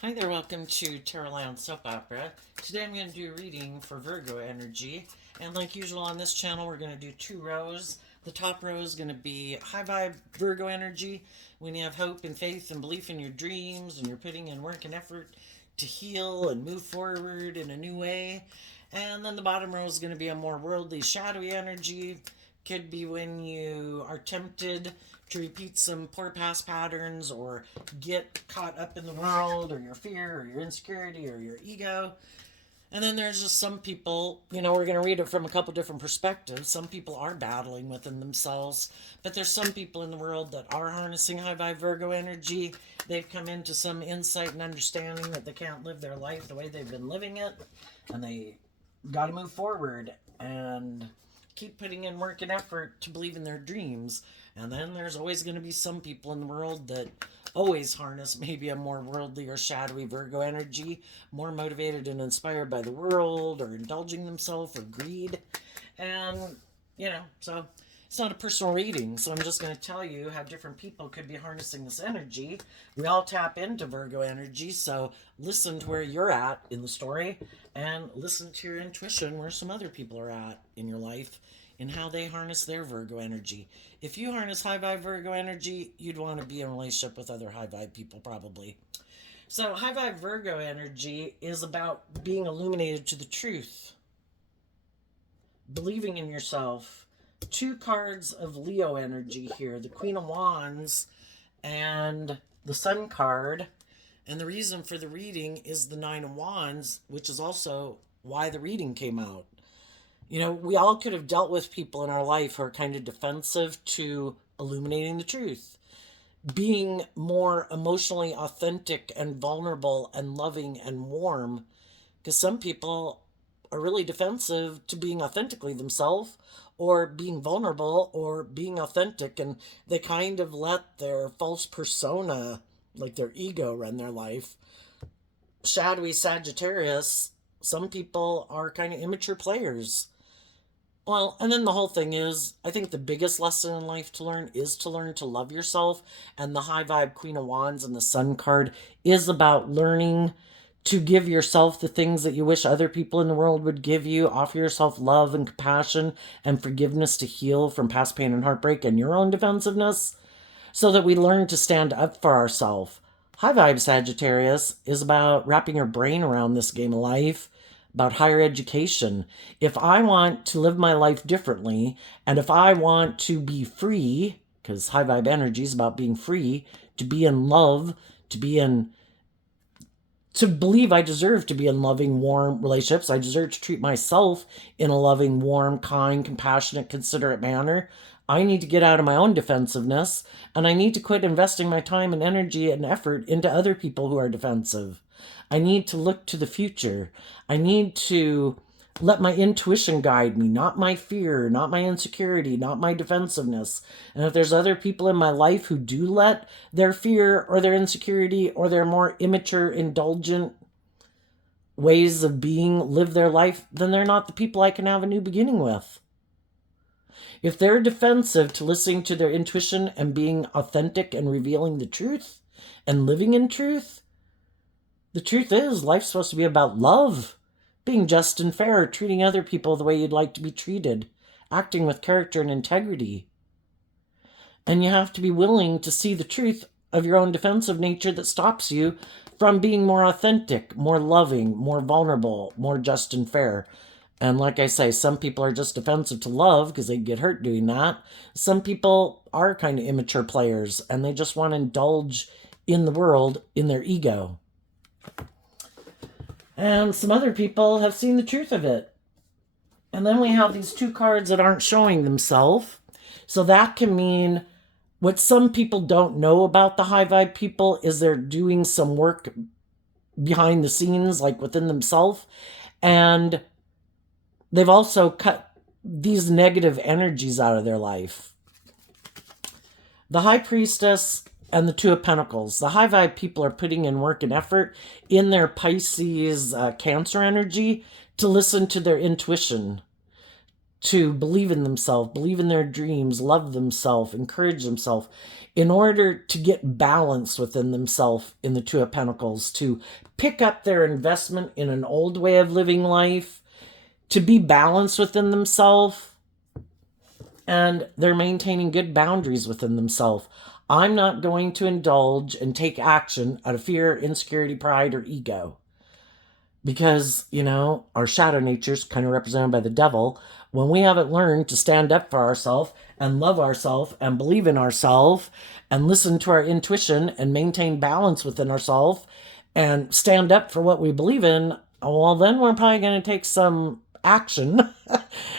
Hi there, welcome to Terrorland Soap Opera. Today I'm going to do a reading for Virgo energy. And like usual on this channel, we're going to do two rows. The top row is going to be high vibe Virgo energy, when you have hope and faith and belief in your dreams and you're putting in work and effort to heal and move forward in a new way. And then the bottom row is going to be a more worldly, shadowy energy. Could be when you are tempted to repeat some poor past patterns or get caught up in the world or your fear or your insecurity or your ego. And then there's just some people, we're going to read it from a couple different perspectives. Some people are battling within themselves, but there's some people in the world that are harnessing high vibe Virgo energy. They've come into some insight and understanding that they can't live their life the way they've been living it, and they got to move forward and keep putting in work and effort to believe in their dreams. And then there's always going to be some people in the world that always harness maybe a more worldly or shadowy Virgo energy, more motivated and inspired by the world or indulging themselves or greed. And, so it's not a personal reading, so I'm just going to tell you how different people could be harnessing this energy. We all tap into Virgo energy, so listen to where you're at in the story and listen to your intuition where some other people are at in your life and how they harness their Virgo energy. If you harness high vibe Virgo energy, you'd want to be in a relationship with other high vibe people probably. So, high vibe Virgo energy is about being illuminated to the truth, believing in yourself. Two cards of Leo energy here, the Queen of Wands and the Sun card. And the reason for the reading is the Nine of Wands, which is also why the reading came out. We all could have dealt with people in our life who are kind of defensive to illuminating the truth, being more emotionally authentic and vulnerable and loving and warm. Because some people are really defensive to being authentically themselves or being vulnerable or being authentic, and they kind of let their false persona, like their ego, run their life. Shadowy Sagittarius, some people are kind of immature players. Well, and then the whole thing is, I think the biggest lesson in life to learn is to learn to love yourself. And the high vibe Queen of Wands and the Sun card is about learning to give yourself the things that you wish other people in the world would give you. Offer yourself love and compassion and forgiveness to heal from past pain and heartbreak and your own defensiveness, so that we learn to stand up for ourselves. High vibe Sagittarius is about wrapping your brain around this game of life, about higher education. If I want to live my life differently, and if I want to be free, because high vibe energy is about being free, to be in love, to believe I deserve to be in loving, warm relationships. I deserve to treat myself in a loving, warm, kind, compassionate, considerate manner. I need to get out of my own defensiveness, and I need to quit investing my time and energy and effort into other people who are defensive. I need to look to the future. I need to let my intuition guide me, not my fear, not my insecurity, not my defensiveness. And if there's other people in my life who do let their fear or their insecurity or their more immature, indulgent ways of being live their life, then they're not the people I can have a new beginning with. If they're defensive to listening to their intuition and being authentic and revealing the truth and living in truth, the truth is life's supposed to be about love, being just and fair, treating other people the way you'd like to be treated, acting with character and integrity. And you have to be willing to see the truth of your own defensive nature that stops you from being more authentic, more loving, more vulnerable, more just and fair. And like I say, some people are just defensive to love because they get hurt doing that. Some people are kind of immature players and they just want to indulge in the world in their ego. And some other people have seen the truth of it. And then we have these two cards that aren't showing themselves. So that can mean what some people don't know about the high vibe people is they're doing some work behind the scenes, like within themselves. And they've also cut these negative energies out of their life. The High Priestess and the Two of Pentacles. The high vibe people are putting in work and effort in their Pisces Cancer energy to listen to their intuition, to believe in themselves, believe in their dreams, love themselves, encourage themselves, in order to get balance within themselves in the Two of Pentacles, to pick up their investment in an old way of living life, to be balanced within themselves, and they're maintaining good boundaries within themselves. I'm not going to indulge and take action out of fear, insecurity, pride, or ego. Because, our shadow nature is kind of represented by the devil. When we haven't learned to stand up for ourselves and love ourselves and believe in ourselves and listen to our intuition and maintain balance within ourselves and stand up for what we believe in, well, then we're probably going to take some action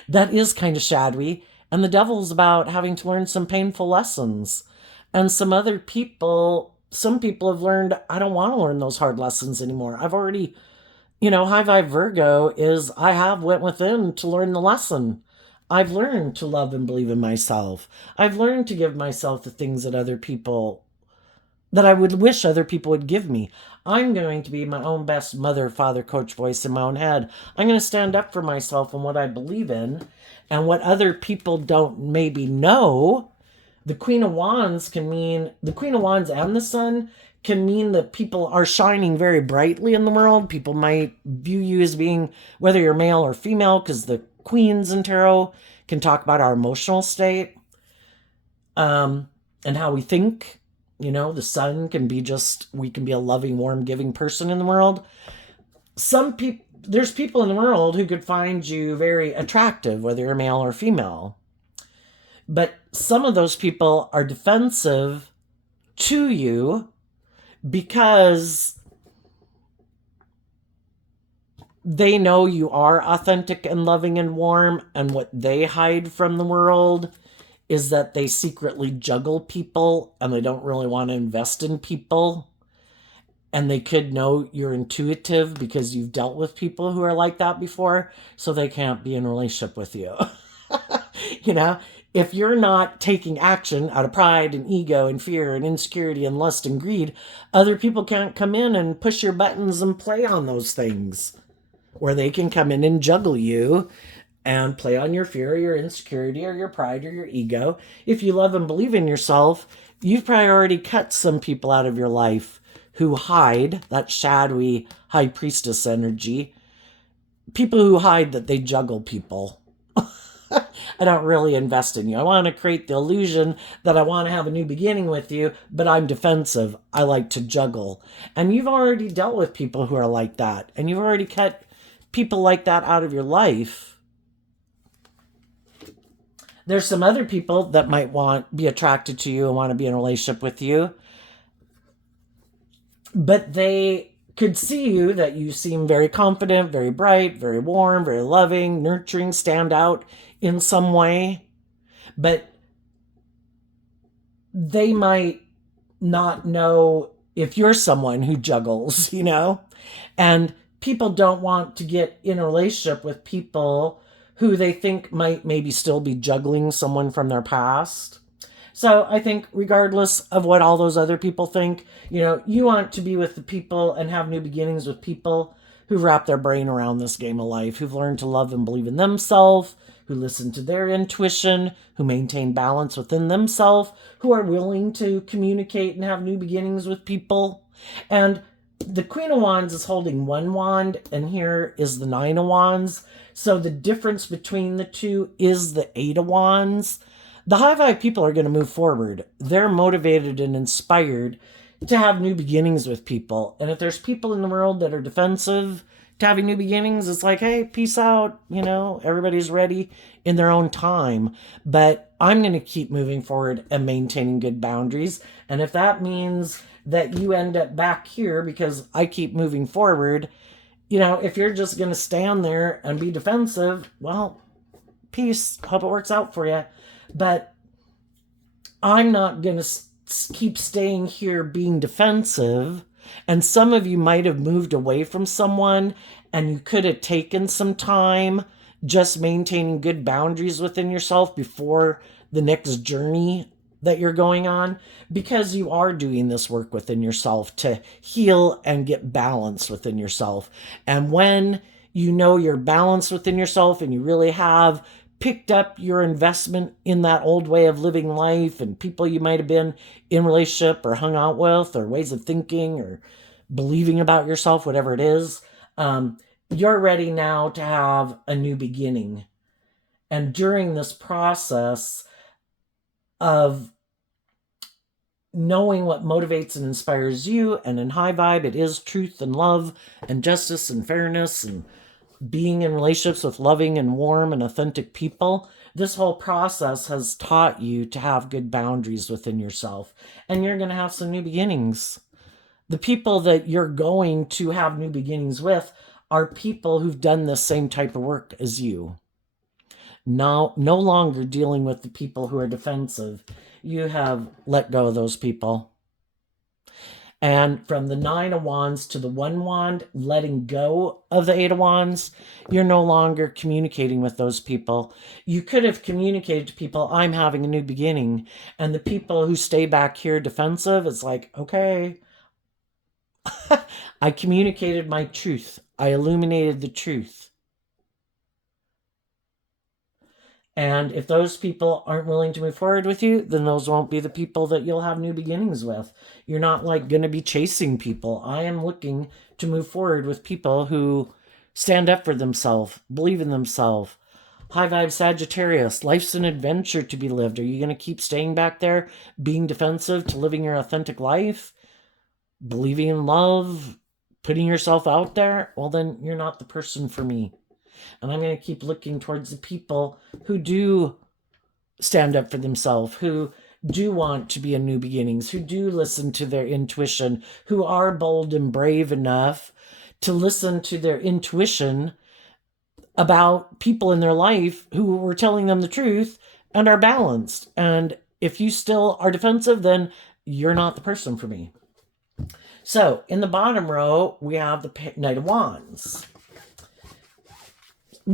that is kind of shadowy. And the devil's about having to learn some painful lessons. And some people have learned, I don't want to learn those hard lessons anymore. I've already, high vibe Virgo is I have went within to learn the lesson. I've learned to love and believe in myself. I've learned to give myself the things that I would wish other people would give me. I'm going to be my own best mother, father, coach voice in my own head. I'm going to stand up for myself and what I believe in and what other people don't maybe know. The Queen of Wands and the Sun can mean that people are shining very brightly in the world. People might view you as being, whether you're male or female, because the Queens in Tarot can talk about our emotional state and how we think. The Sun can be we can be a loving, warm, giving person in the world. There's people in the world who could find you very attractive, whether you're male or female. But some of those people are defensive to you because they know you are authentic and loving and warm, and what they hide from the world is that they secretly juggle people and they don't really want to invest in people. And they could know you're intuitive because you've dealt with people who are like that before, so they can't be in a relationship with you. If you're not taking action out of pride and ego and fear and insecurity and lust and greed, other people can't come in and push your buttons and play on those things, where they can come in and juggle you and play on your fear or your insecurity or your pride or your ego. If you love and believe in yourself, you've probably already cut some people out of your life who hide, that shadowy high priestess energy. People who hide that they juggle people. I don't really invest in you. I want to create the illusion that I want to have a new beginning with you, but I'm defensive. I like to juggle. And you've already dealt with people who are like that. And you've already cut people like that out of your life. There's some other people that might be attracted to you and want to be in a relationship with you. But they could see you, that you seem very confident, very bright, very warm, very loving, nurturing, stand out in some way. But they might not know if you're someone who juggles, And people don't want to get in a relationship with people who they think might maybe still be juggling someone from their past. So I think regardless of what all those other people think, you want to be with the people and have new beginnings with people who wrap their brain around this game of life, who've learned to love and believe in themselves, who listen to their intuition, who maintain balance within themselves, who are willing to communicate and have new beginnings with people. And the Queen of Wands is holding one wand, and here is the Nine of Wands. So the difference between the two is the Eight of Wands. The high vibe people are going to move forward. They're motivated and inspired to have new beginnings with people. And if there's people in the world that are defensive to having new beginnings, it's like, hey, peace out. Everybody's ready in their own time. But I'm going to keep moving forward and maintaining good boundaries. And if that means that you end up back here because I keep moving forward, if you're just going to stand there and be defensive, well, peace. Hope it works out for you. But I'm not going to keep staying here being defensive. And some of you might have moved away from someone, and you could have taken some time just maintaining good boundaries within yourself before the next journey that you're going on, because you are doing this work within yourself to heal and get balance within yourself. And when you're balanced within yourself and you really have picked up your investment in that old way of living life and people you might have been in relationship or hung out with, or ways of thinking or believing about yourself, whatever it is, you're ready now to have a new beginning. And during this process of knowing what motivates and inspires you, and in high vibe, it is truth and love and justice and fairness and being in relationships with loving and warm and authentic people. This whole process has taught you to have good boundaries within yourself, and you're going to have some new beginnings. The people that you're going to have new beginnings with are people who've done the same type of work as you. No longer dealing with the people who are defensive. You have let go of those people. And from the 9 of Wands to the 1 Wand, letting go of the 8 of Wands, you're no longer communicating with those people. You could have communicated to people, I'm having a new beginning. And the people who stay back here defensive, it's like, okay, I communicated my truth. I illuminated the truth. And if those people aren't willing to move forward with you, then those won't be the people that you'll have new beginnings with. You're not like going to be chasing people. I am looking to move forward with people who stand up for themselves, believe in themselves. High vibe Sagittarius, life's an adventure to be lived. Are you going to keep staying back there, being defensive to living your authentic life, believing in love, putting yourself out there? Well, then you're not the person for me. And I'm going to keep looking towards the people who do stand up for themselves, who do want to be in new beginnings, who do listen to their intuition, who are bold and brave enough to listen to their intuition about people in their life who were telling them the truth and are balanced. And if you still are defensive, then you're not the person for me. So in the bottom row, we have the Knight of Wands.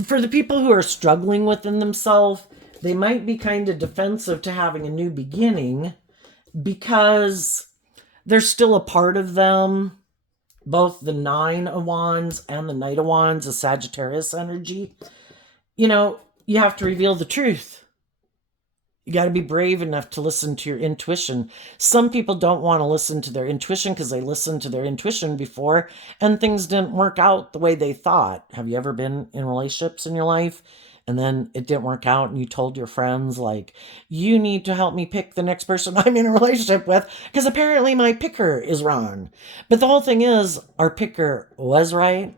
For the people who are struggling within themselves, they might be kind of defensive to having a new beginning because there's still a part of them, both the 9 of Wands and the Knight of Wands, a Sagittarius energy. You know, you have to reveal the truth. You got to be brave enough to listen to your intuition. Some people don't want to listen to their intuition because they listened to their intuition before and things didn't work out the way they thought. Have you ever been in relationships in your life and then it didn't work out and you told your friends, like, you need to help me pick the next person I'm in a relationship with because apparently my picker is wrong. But the whole thing is, our picker was right.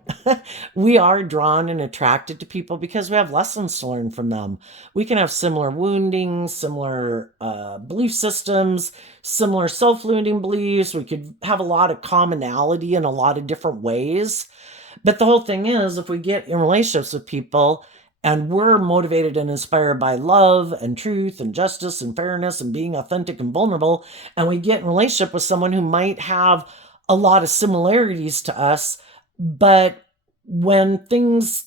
We are drawn and attracted to people because we have lessons to learn from them. We can have similar woundings, similar belief systems, similar self-limiting beliefs. We could have a lot of commonality in a lot of different ways. But the whole thing is, if we get in relationships with people and we're motivated and inspired by love and truth and justice and fairness and being authentic and vulnerable, and we get in a relationship with someone who might have a lot of similarities to us, but when things,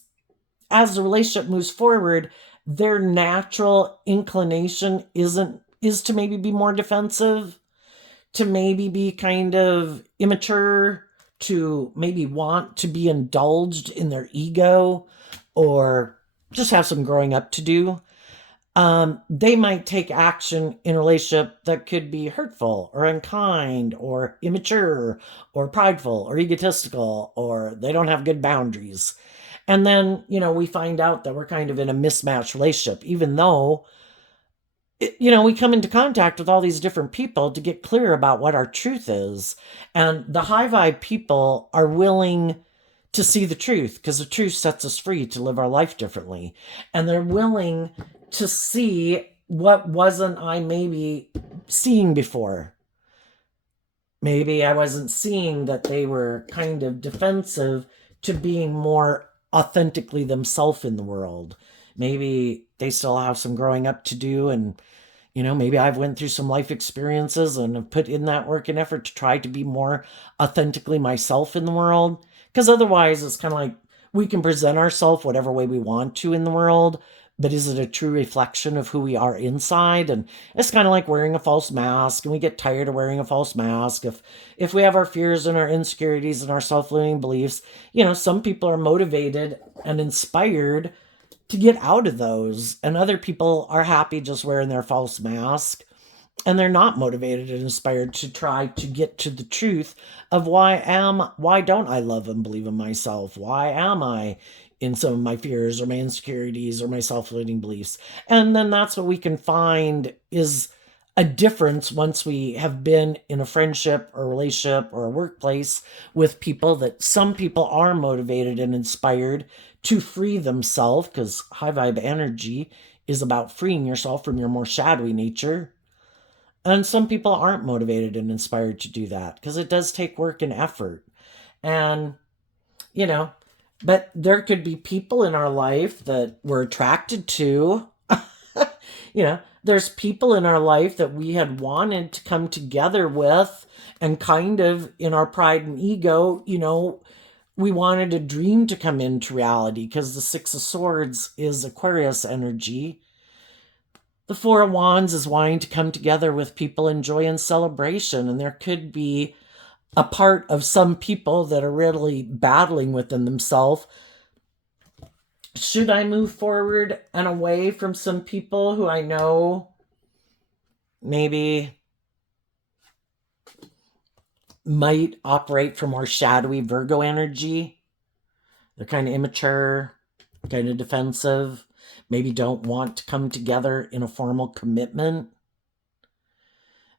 as the relationship moves forward, their natural inclination is to maybe be more defensive, to maybe be kind of immature, to maybe want to be indulged in their ego, or just have some growing up to do. They might take action in a relationship that could be hurtful or unkind or immature or prideful or egotistical, or they don't have good boundaries. And then, we find out that we're kind of in a mismatched relationship, even though, we come into contact with all these different people to get clear about what our truth is. And the high vibe people are willing to see the truth because the truth sets us free to live our life differently. And they're willing to see what wasn't I maybe seeing before. Maybe I wasn't seeing that they were kind of defensive to being more authentically themselves in the world. Maybe they still have some growing up to do, and maybe I've went through some life experiences and have put in that work and effort to try to be more authentically myself in the world. Because otherwise it's kind of like we can present ourselves whatever way we want to in the world, but is it a true reflection of who we are inside? And it's kind of like wearing a false mask, and we get tired of wearing a false mask. If we have our fears and our insecurities and our self-limiting beliefs, some people are motivated and inspired to get out of those. And other people are happy just wearing their false mask, and they're not motivated and inspired to try to get to the truth of why don't I love and believe in myself? Why am I in some of my fears or my insecurities or my self-limiting beliefs? And then that's what we can find is a difference once we have been in a friendship or relationship or a workplace with people, that some people are motivated and inspired to free themselves, because high vibe energy is about freeing yourself from your more shadowy nature. And some people aren't motivated and inspired to do that because it does take work and effort. And, you know, but there could be people in our life that we're attracted to. There's people in our life that we had wanted to come together with, and kind of in our pride and ego, we wanted a dream to come into reality, because the Six of Swords is Aquarius energy. The Four of Wands is wanting to come together with people in joy and celebration. And there could be a part of some people that are really battling within themselves. Should I move forward and away from some people who I know maybe might operate from more shadowy Virgo energy? They're kind of immature, kind of defensive, maybe don't want to come together in a formal commitment,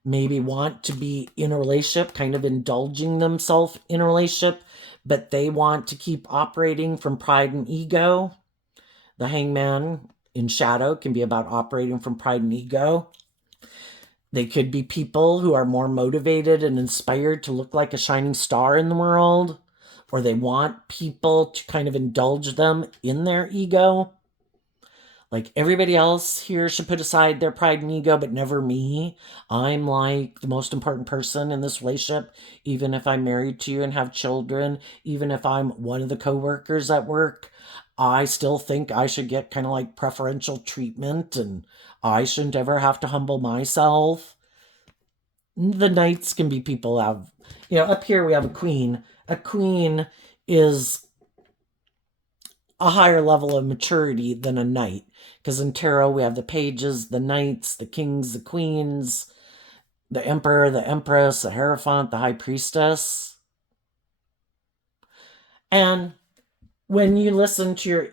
maybe want to be in a relationship, kind of indulging themselves in a relationship, but they want to keep operating from pride and ego. The Hangman in shadow can be about operating from pride and ego. They could be people who are more motivated and inspired to look like a shining star in the world, or they want people to kind of indulge them in their ego. Like, everybody else here should put aside their pride and ego, but never me. I'm like the most important person in this relationship, even if I'm married to you and have children, even if I'm one of the coworkers at work. I still think I should get kind of like preferential treatment, and I shouldn't ever have to humble myself. The Knights can be people have, up here we have a Queen. A Queen is a higher level of maturity than a Knight. Because in tarot, we have the Pages, the Knights, the Kings, the Queens, the Emperor, the Empress, the Hierophant, the High Priestess. And when you listen to your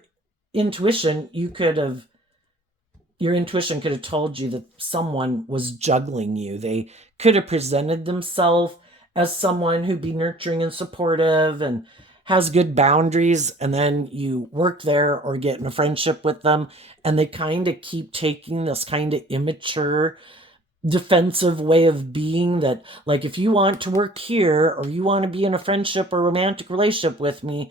intuition, your intuition could have told you that someone was juggling you. They could have presented themselves as someone who'd be nurturing and supportive and has good boundaries, and then you work there or get in a friendship with them, and they kind of keep taking this kind of immature, defensive way of being that, like, if you want to work here or you want to be in a friendship or romantic relationship with me,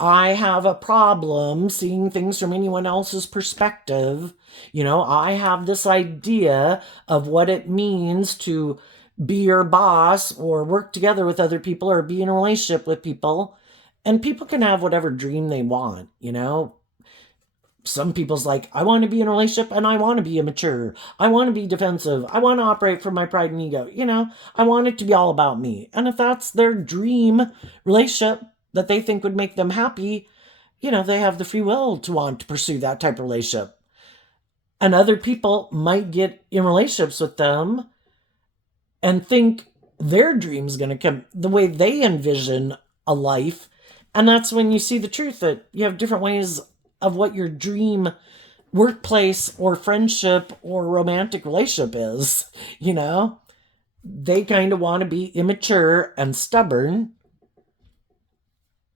I have a problem seeing things from anyone else's perspective. I have this idea of what it means to be your boss or work together with other people or be in a relationship with people. And people can have whatever dream they want, Some people's like, I want to be in a relationship and I want to be immature. I want to be defensive. I want to operate from my pride and ego. I want it to be all about me. And if that's their dream relationship that they think would make them happy, they have the free will to want to pursue that type of relationship. And other people might get in relationships with them and think their dream's going to come the way they envision a life. And that's when you see the truth, that you have different ways of what your dream workplace or friendship or romantic relationship is. They kind of want to be immature and stubborn.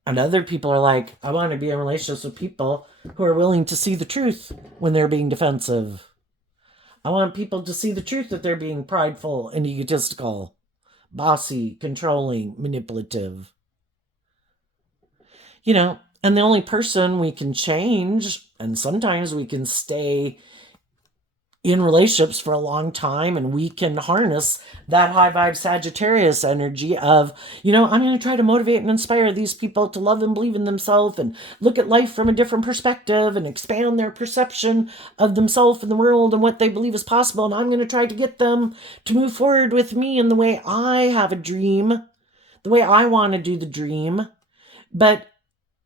And other people are like, I want to be in relationships with people who are willing to see the truth when they're being defensive. I want people to see the truth that they're being prideful and egotistical, bossy, controlling, manipulative. And the only person we can change, and sometimes we can stay in relationships for a long time, and we can harness that high vibe Sagittarius energy of, I'm going to try to motivate and inspire these people to love and believe in themselves and look at life from a different perspective and expand their perception of themselves and the world and what they believe is possible. And I'm going to try to get them to move forward with me in the way I have a dream, the way I want to do the dream. But,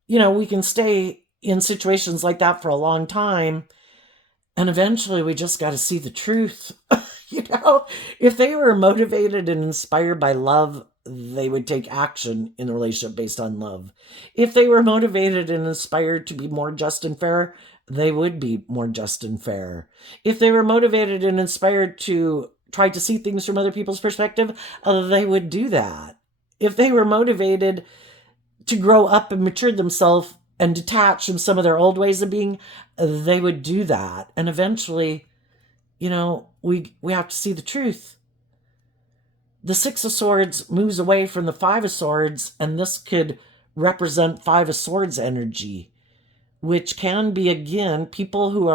we can stay in situations like that for a long time. And eventually we just got to see the truth. If they were motivated and inspired by love, they would take action in the relationship based on love. If they were motivated and inspired to be more just and fair, they would be more just and fair. If they were motivated and inspired to try to see things from other people's perspective, they would do that. If they were motivated to grow up and mature themselves and detach from some of their old ways of being, they would do that. And eventually, we have to see the truth. The Six of Swords moves away from the Five of Swords, and this could represent Five of Swords energy, which can be, again, people who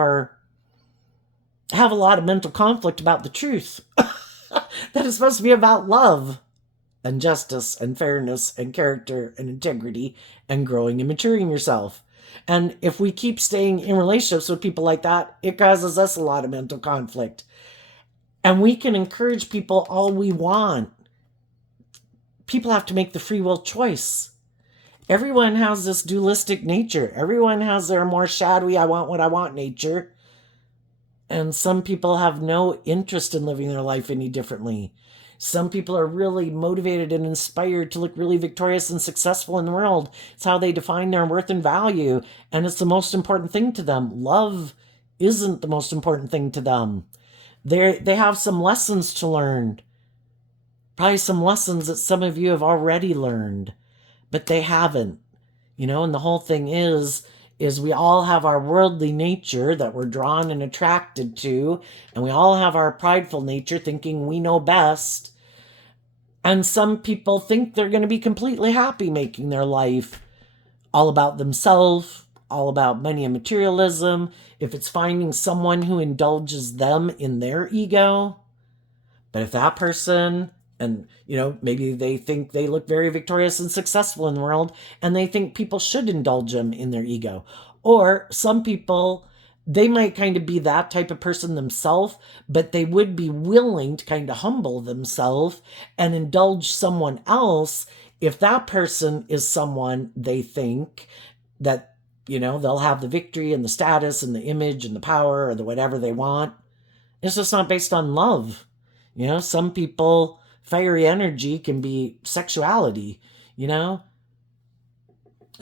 have a lot of mental conflict about the truth. That is supposed to be about love and justice and fairness and character and integrity and growing and maturing yourself. And if we keep staying in relationships with people like that, it causes us a lot of mental conflict. And we can encourage people all we want. People have to make the free will choice. Everyone has this dualistic nature. Everyone has their more shadowy, I want what I want nature. And some people have no interest in living their life any differently. Some people are really motivated and inspired to look really victorious and successful in the world. It's how they define their worth and value, and it's the most important thing to them. Love isn't the most important thing to them. They have some lessons to learn. Probably some lessons that some of you have already learned, but they haven't. And the whole thing is we all have our worldly nature that we're drawn and attracted to, and we all have our prideful nature thinking we know best. And some people think they're going to be completely happy making their life all about themselves, all about money and materialism, if it's finding someone who indulges them in their ego. But if that person, and maybe they think they look very victorious and successful in the world, and they think people should indulge them in their ego. Or some people, they might kind of be that type of person themselves, but they would be willing to kind of humble themselves and indulge someone else if that person is someone they think that, they'll have the victory and the status and the image and the power or the whatever they want. It's just not based on love. Some people, fiery energy can be sexuality. Who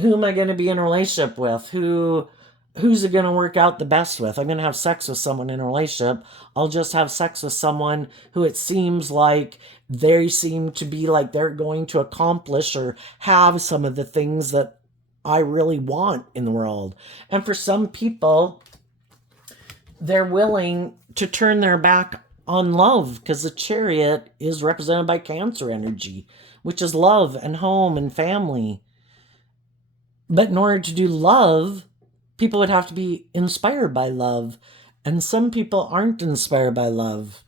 am I going to be in a relationship with? Who's it going to work out the best with? I'm going to have sex with someone in a relationship. I'll just have sex with someone who it seems like they seem to be like they're going to accomplish or have some of the things that I really want in the world. And for some people, they're willing to turn their back on love because the Chariot is represented by Cancer energy, which is love and home and family. But in order to do love, people would have to be inspired by love. And some people aren't inspired by love.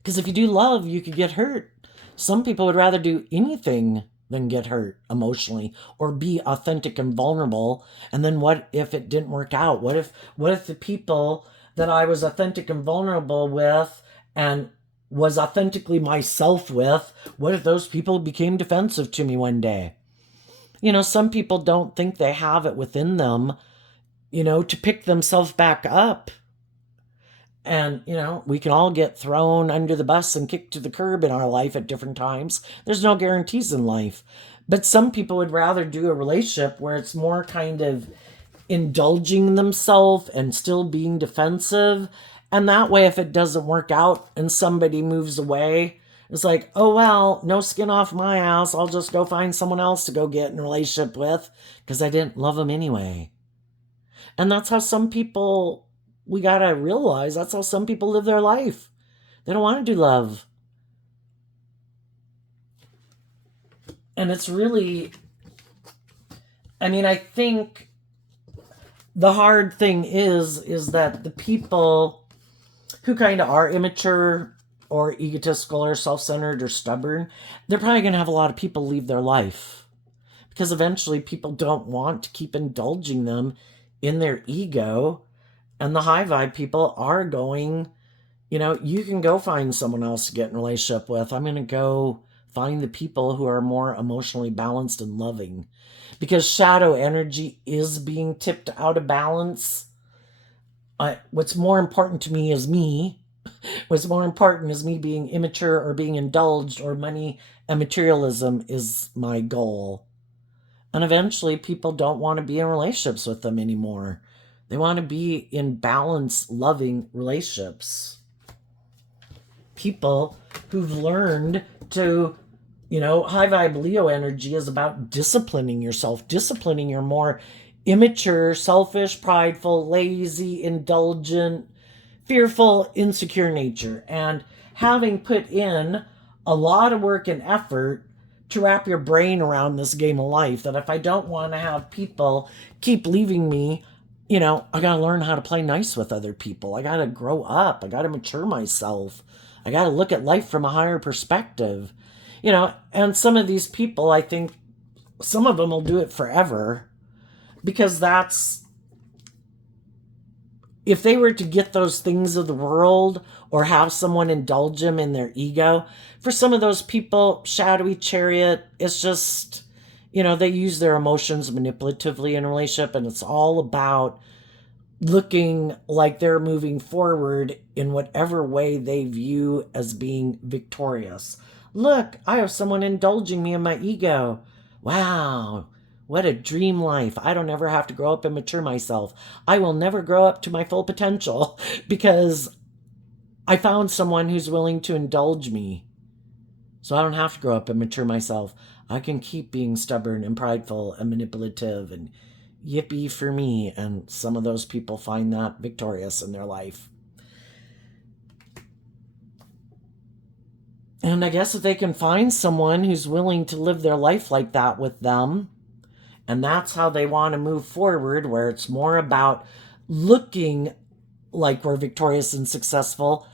Because if you do love, you could get hurt. Some people would rather do anything than get hurt emotionally or be authentic and vulnerable. And then what if it didn't work out? What if the people that I was authentic and vulnerable with and was authentically myself with, what if those people became defensive to me one day? Some people don't think they have it within them, to pick themselves back up. And, we can all get thrown under the bus and kicked to the curb in our life at different times. There's no guarantees in life. But some people would rather do a relationship where it's more kind of indulging themselves and still being defensive. And that way, if it doesn't work out and somebody moves away, it's like, oh, well, no skin off my ass. I'll just go find someone else to go get in a relationship with because I didn't love them anyway. And that's how some people, we got to realize that's how some people live their life. They don't want to do love. And it's really, I think the hard thing is that the people who kind of are immature or egotistical or self-centered or stubborn, they're probably going to have a lot of people leave their life because eventually people don't want to keep indulging them in their ego. And the high vibe people are going, you can go find someone else to get in a relationship with. I'm going to go find the people who are more emotionally balanced and loving. Because shadow energy is being tipped out of balance. What's more important to me is me. What's more important is me being immature or being indulged, or money and materialism is my goal. And eventually people don't want to be in relationships with them anymore. They want to be in balanced, loving relationships. People who've learned to, high vibe Leo energy is about disciplining yourself, disciplining your more immature, selfish, prideful, lazy, indulgent, fearful, insecure nature. And having put in a lot of work and effort to wrap your brain around this game of life, that if I don't want to have people keep leaving me, I got to learn how to play nice with other people. I got to grow up. I got to mature myself. I got to look at life from a higher perspective. And some of these people, I think some of them will do it forever, because if they were to get those things of the world or have someone indulge them in their ego, for some of those people, shadowy chariot, it's just, they use their emotions manipulatively in a relationship, and it's all about looking like they're moving forward in whatever way they view as being victorious. Look, I have someone indulging me in my ego. Wow, what a dream life. I don't ever have to grow up and mature myself. I will never grow up to my full potential because I found someone who's willing to indulge me. So I don't have to grow up and mature myself. I can keep being stubborn and prideful and manipulative and yippee for me. And some of those people find that victorious in their life. And I guess if they can find someone who's willing to live their life like that with them, and that's how they want to move forward, where it's more about looking like we're victorious and successful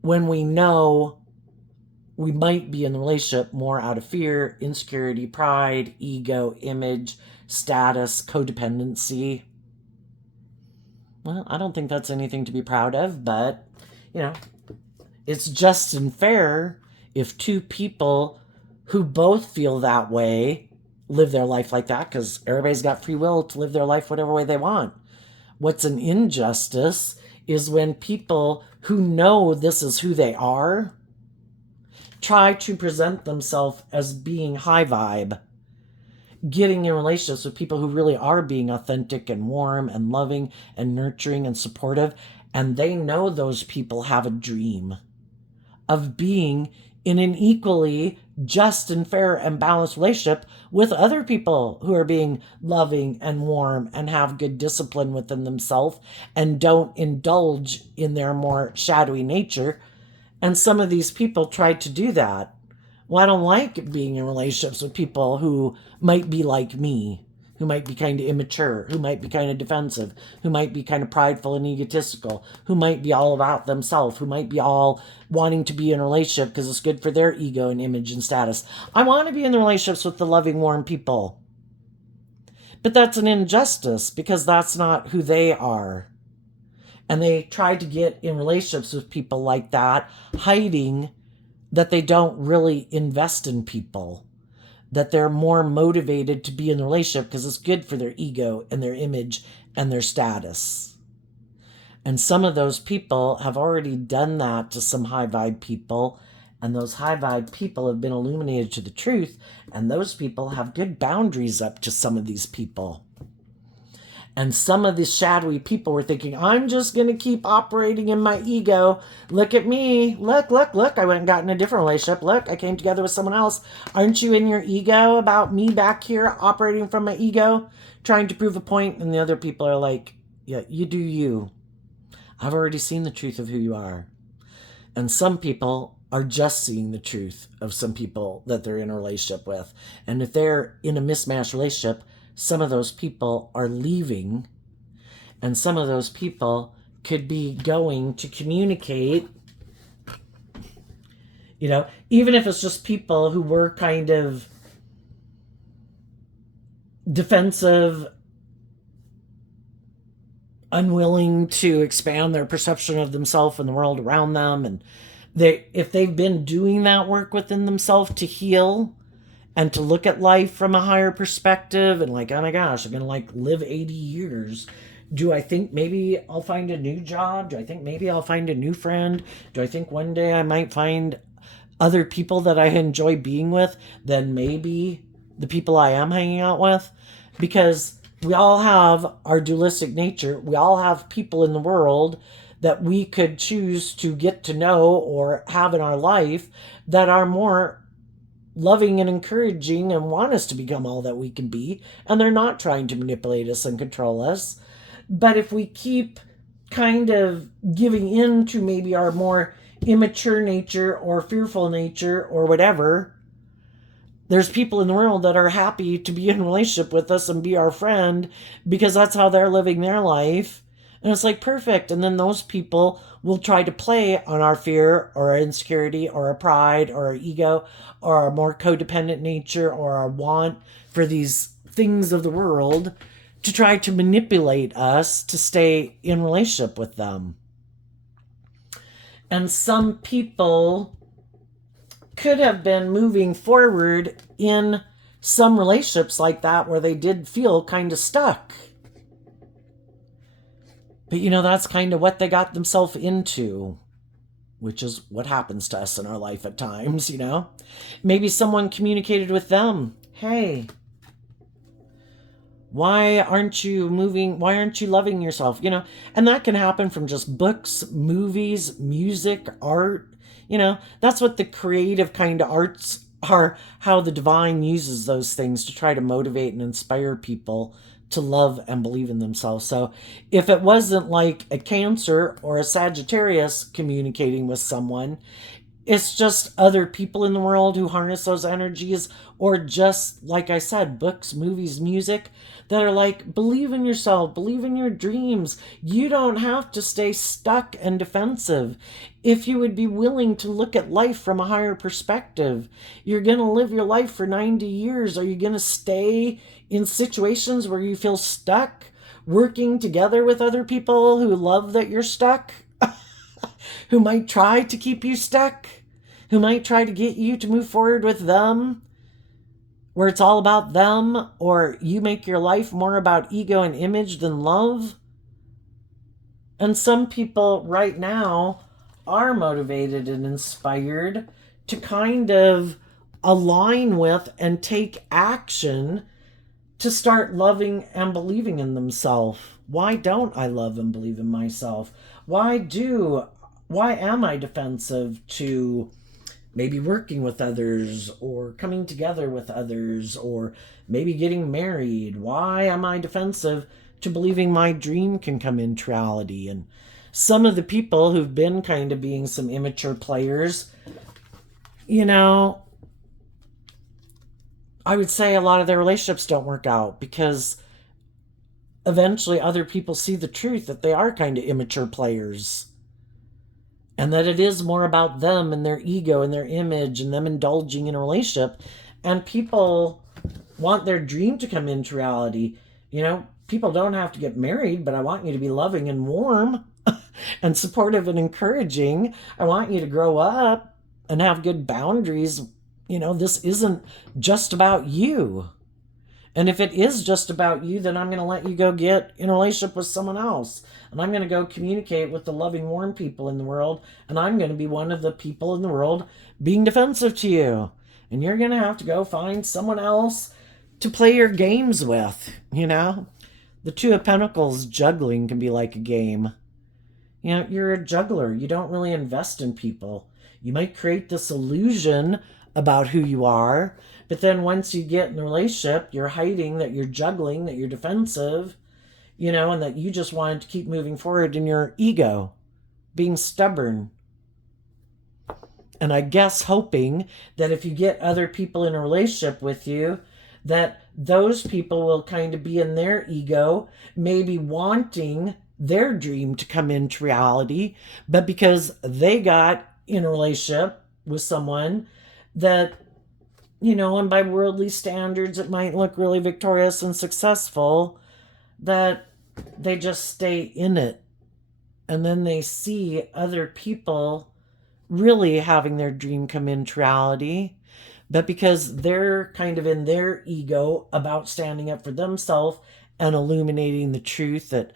when we know we might be in the relationship more out of fear, insecurity, pride, ego, image, status, codependency. Well, I don't think that's anything to be proud of, but, it's just and fair if two people who both feel that way live their life like that, because everybody's got free will to live their life whatever way they want. What's an injustice is when people who know this is who they are try to present themselves as being high vibe, getting in relationships with people who really are being authentic and warm and loving and nurturing and supportive, and they know those people have a dream of being in an equally just and fair and balanced relationship with other people who are being loving and warm and have good discipline within themselves and don't indulge in their more shadowy nature. And some of these people tried to do that. Well, I don't like being in relationships with people who might be like me, who might be kind of immature, who might be kind of defensive, who might be kind of prideful and egotistical, who might be all about themselves, who might be all wanting to be in a relationship because it's good for their ego and image and status. I want to be in the relationships with the loving, warm people. But that's an injustice because that's not who they are. And they try to get in relationships with people like that, hiding that they don't really invest in people, that they're more motivated to be in the relationship because it's good for their ego and their image and their status. And some of those people have already done that to some high vibe people, and those high vibe people have been illuminated to the truth, and those people have good boundaries up to some of these people. And some of the shadowy people were thinking, I'm just going to keep operating in my ego. Look at me. Look. I went and got in a different relationship. Look, I came together with someone else. Aren't you in your ego about me back here operating from my ego, trying to prove a point? And the other people are like, yeah, you do you. I've already seen the truth of who you are. And some people are just seeing the truth of some people that they're in a relationship with. And if they're in a mismatched relationship, some of those people are leaving, and some of those people could be going to communicate, even if it's just people who were kind of defensive, unwilling to expand their perception of themselves and the world around them, and if they've been doing that work within themselves to heal and to look at life from a higher perspective and like, oh my gosh, I'm going to like live 80 years. Do I think maybe I'll find a new job? Do I think maybe I'll find a new friend? Do I think one day I might find other people that I enjoy being with than maybe the people I am hanging out with? Because we all have our dualistic nature. We all have people in the world that we could choose to get to know or have in our life that are more loving and encouraging and want us to become all that we can be, and they're not trying to manipulate us and control us. But if we keep kind of giving in to maybe our more immature nature or fearful nature or whatever, there's people in the world that are happy to be in a relationship with us and be our friend because that's how they're living their life. And it's like perfect. And then those people will try to play on our fear or our insecurity or our pride or our ego or our more codependent nature or our want for these things of the world to try to manipulate us to stay in relationship with them. And some people could have been moving forward in some relationships like that where they did feel kind of stuck. But that's kind of what they got themselves into, which is what happens to us in our life at times, Maybe someone communicated with them, hey, why aren't you moving? Why aren't you loving yourself? And that can happen from just books, movies, music, art. That's what the creative kind of arts are, how the divine uses those things to try to motivate and inspire people to love and believe in themselves. So if it wasn't like a Cancer or a Sagittarius communicating with someone, it's just other people in the world who harness those energies, or just, like I said, books, movies, music that are like, believe in yourself, believe in your dreams. You don't have to stay stuck and defensive. If you would be willing to look at life from a higher perspective, you're going to live your life for 90 years. Are you going to stay in situations where you feel stuck, working together with other people who love that you're stuck? Who might try to keep you stuck, who might try to get you to move forward with them, where it's all about them, or you make your life more about ego and image than love. And some people right now are motivated and inspired to kind of align with and take action to start loving and believing in themselves. Why don't I love and believe in myself? Why am I defensive to maybe working with others or coming together with others or maybe getting married? Why am I defensive to believing my dream can come into reality? And some of the people who've been kind of being some immature players, I would say a lot of their relationships don't work out because eventually other people see the truth that they are kind of immature players. And that it is more about them and their ego and their image and them indulging in a relationship. And people want their dream to come into reality. People don't have to get married, but I want you to be loving and warm and supportive and encouraging. I want you to grow up and have good boundaries. This isn't just about you. And if it is just about you, then I'm going to let you go get in a relationship with someone else. And I'm going to go communicate with the loving, warm people in the world. And I'm going to be one of the people in the world being defensive to you. And you're going to have to go find someone else to play your games with, The Two of Pentacles juggling can be like a game. You're a juggler. You don't really invest in people. You might create this illusion about who you are, but then once you get in a relationship, you're hiding that you're juggling, that you're defensive, and that you just wanted to keep moving forward in your ego, being stubborn. And I guess hoping that if you get other people in a relationship with you, that those people will kind of be in their ego, maybe wanting their dream to come into reality, but because they got in a relationship with someone that, and by worldly standards, it might look really victorious and successful, that they just stay in it. And then they see other people really having their dream come into reality, but because they're kind of in their ego about standing up for themselves and illuminating the truth that,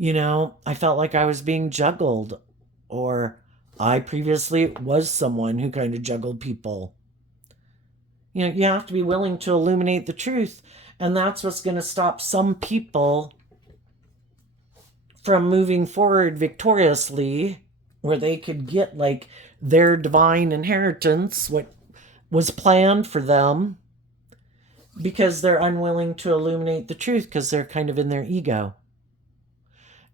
I felt like I was being juggled, or I previously was someone who kind of juggled people. You have to be willing to illuminate the truth, and that's what's going to stop some people from moving forward victoriously, where they could get like their divine inheritance, what was planned for them, because they're unwilling to illuminate the truth because they're kind of in their ego.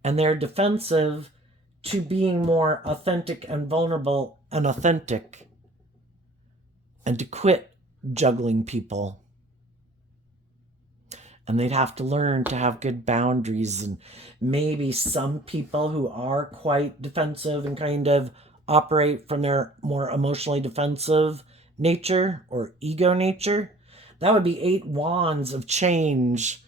And they're defensive to being more authentic and vulnerable and authentic, and to quit juggling people. And they'd have to learn to have good boundaries. And maybe some people who are quite defensive and kind of operate from their more emotionally defensive nature or ego nature, that would be 8 wands of change.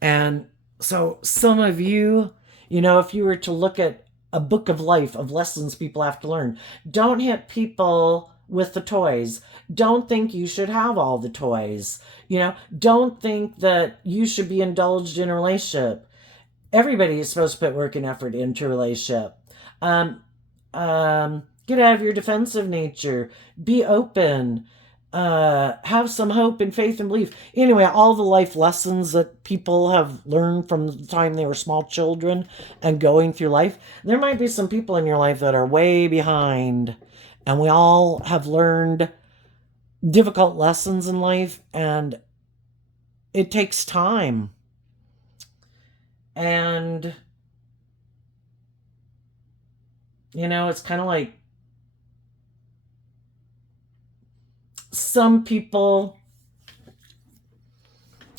And so some of you, if you were to look at a book of life of lessons people have to learn, don't hit people with the toys. Don't think you should have all the toys. Don't think that you should be indulged in a relationship. Everybody is supposed to put work and effort into a relationship. Get out of your defensive nature. Be open. Have some hope and faith and belief. Anyway, all the life lessons that people have learned from the time they were small children and going through life. There might be some people in your life that are way behind. And we all have learned difficult lessons in life, and it takes time. And, it's kind of like some people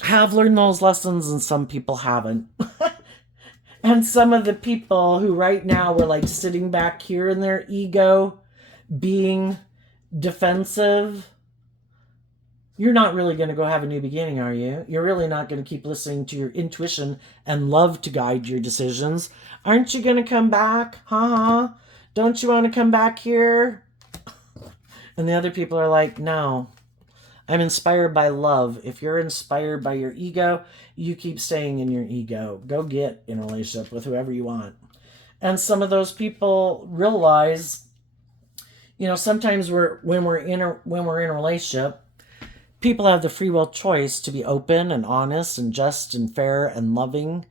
have learned those lessons and some people haven't. And some of the people who right now were like sitting back here in their ego, being defensive, you're not really going to go have a new beginning, are you? You're really not going to keep listening to your intuition and love to guide your decisions. Aren't you going to come back? Don't you want to come back here? And the other people are like, no, I'm inspired by love. If you're inspired by your ego, you keep staying in your ego. Go get in a relationship with whoever you want. And some of those people realize, sometimes when we're in a relationship, people have the free will choice to be open and honest and just and fair and loving.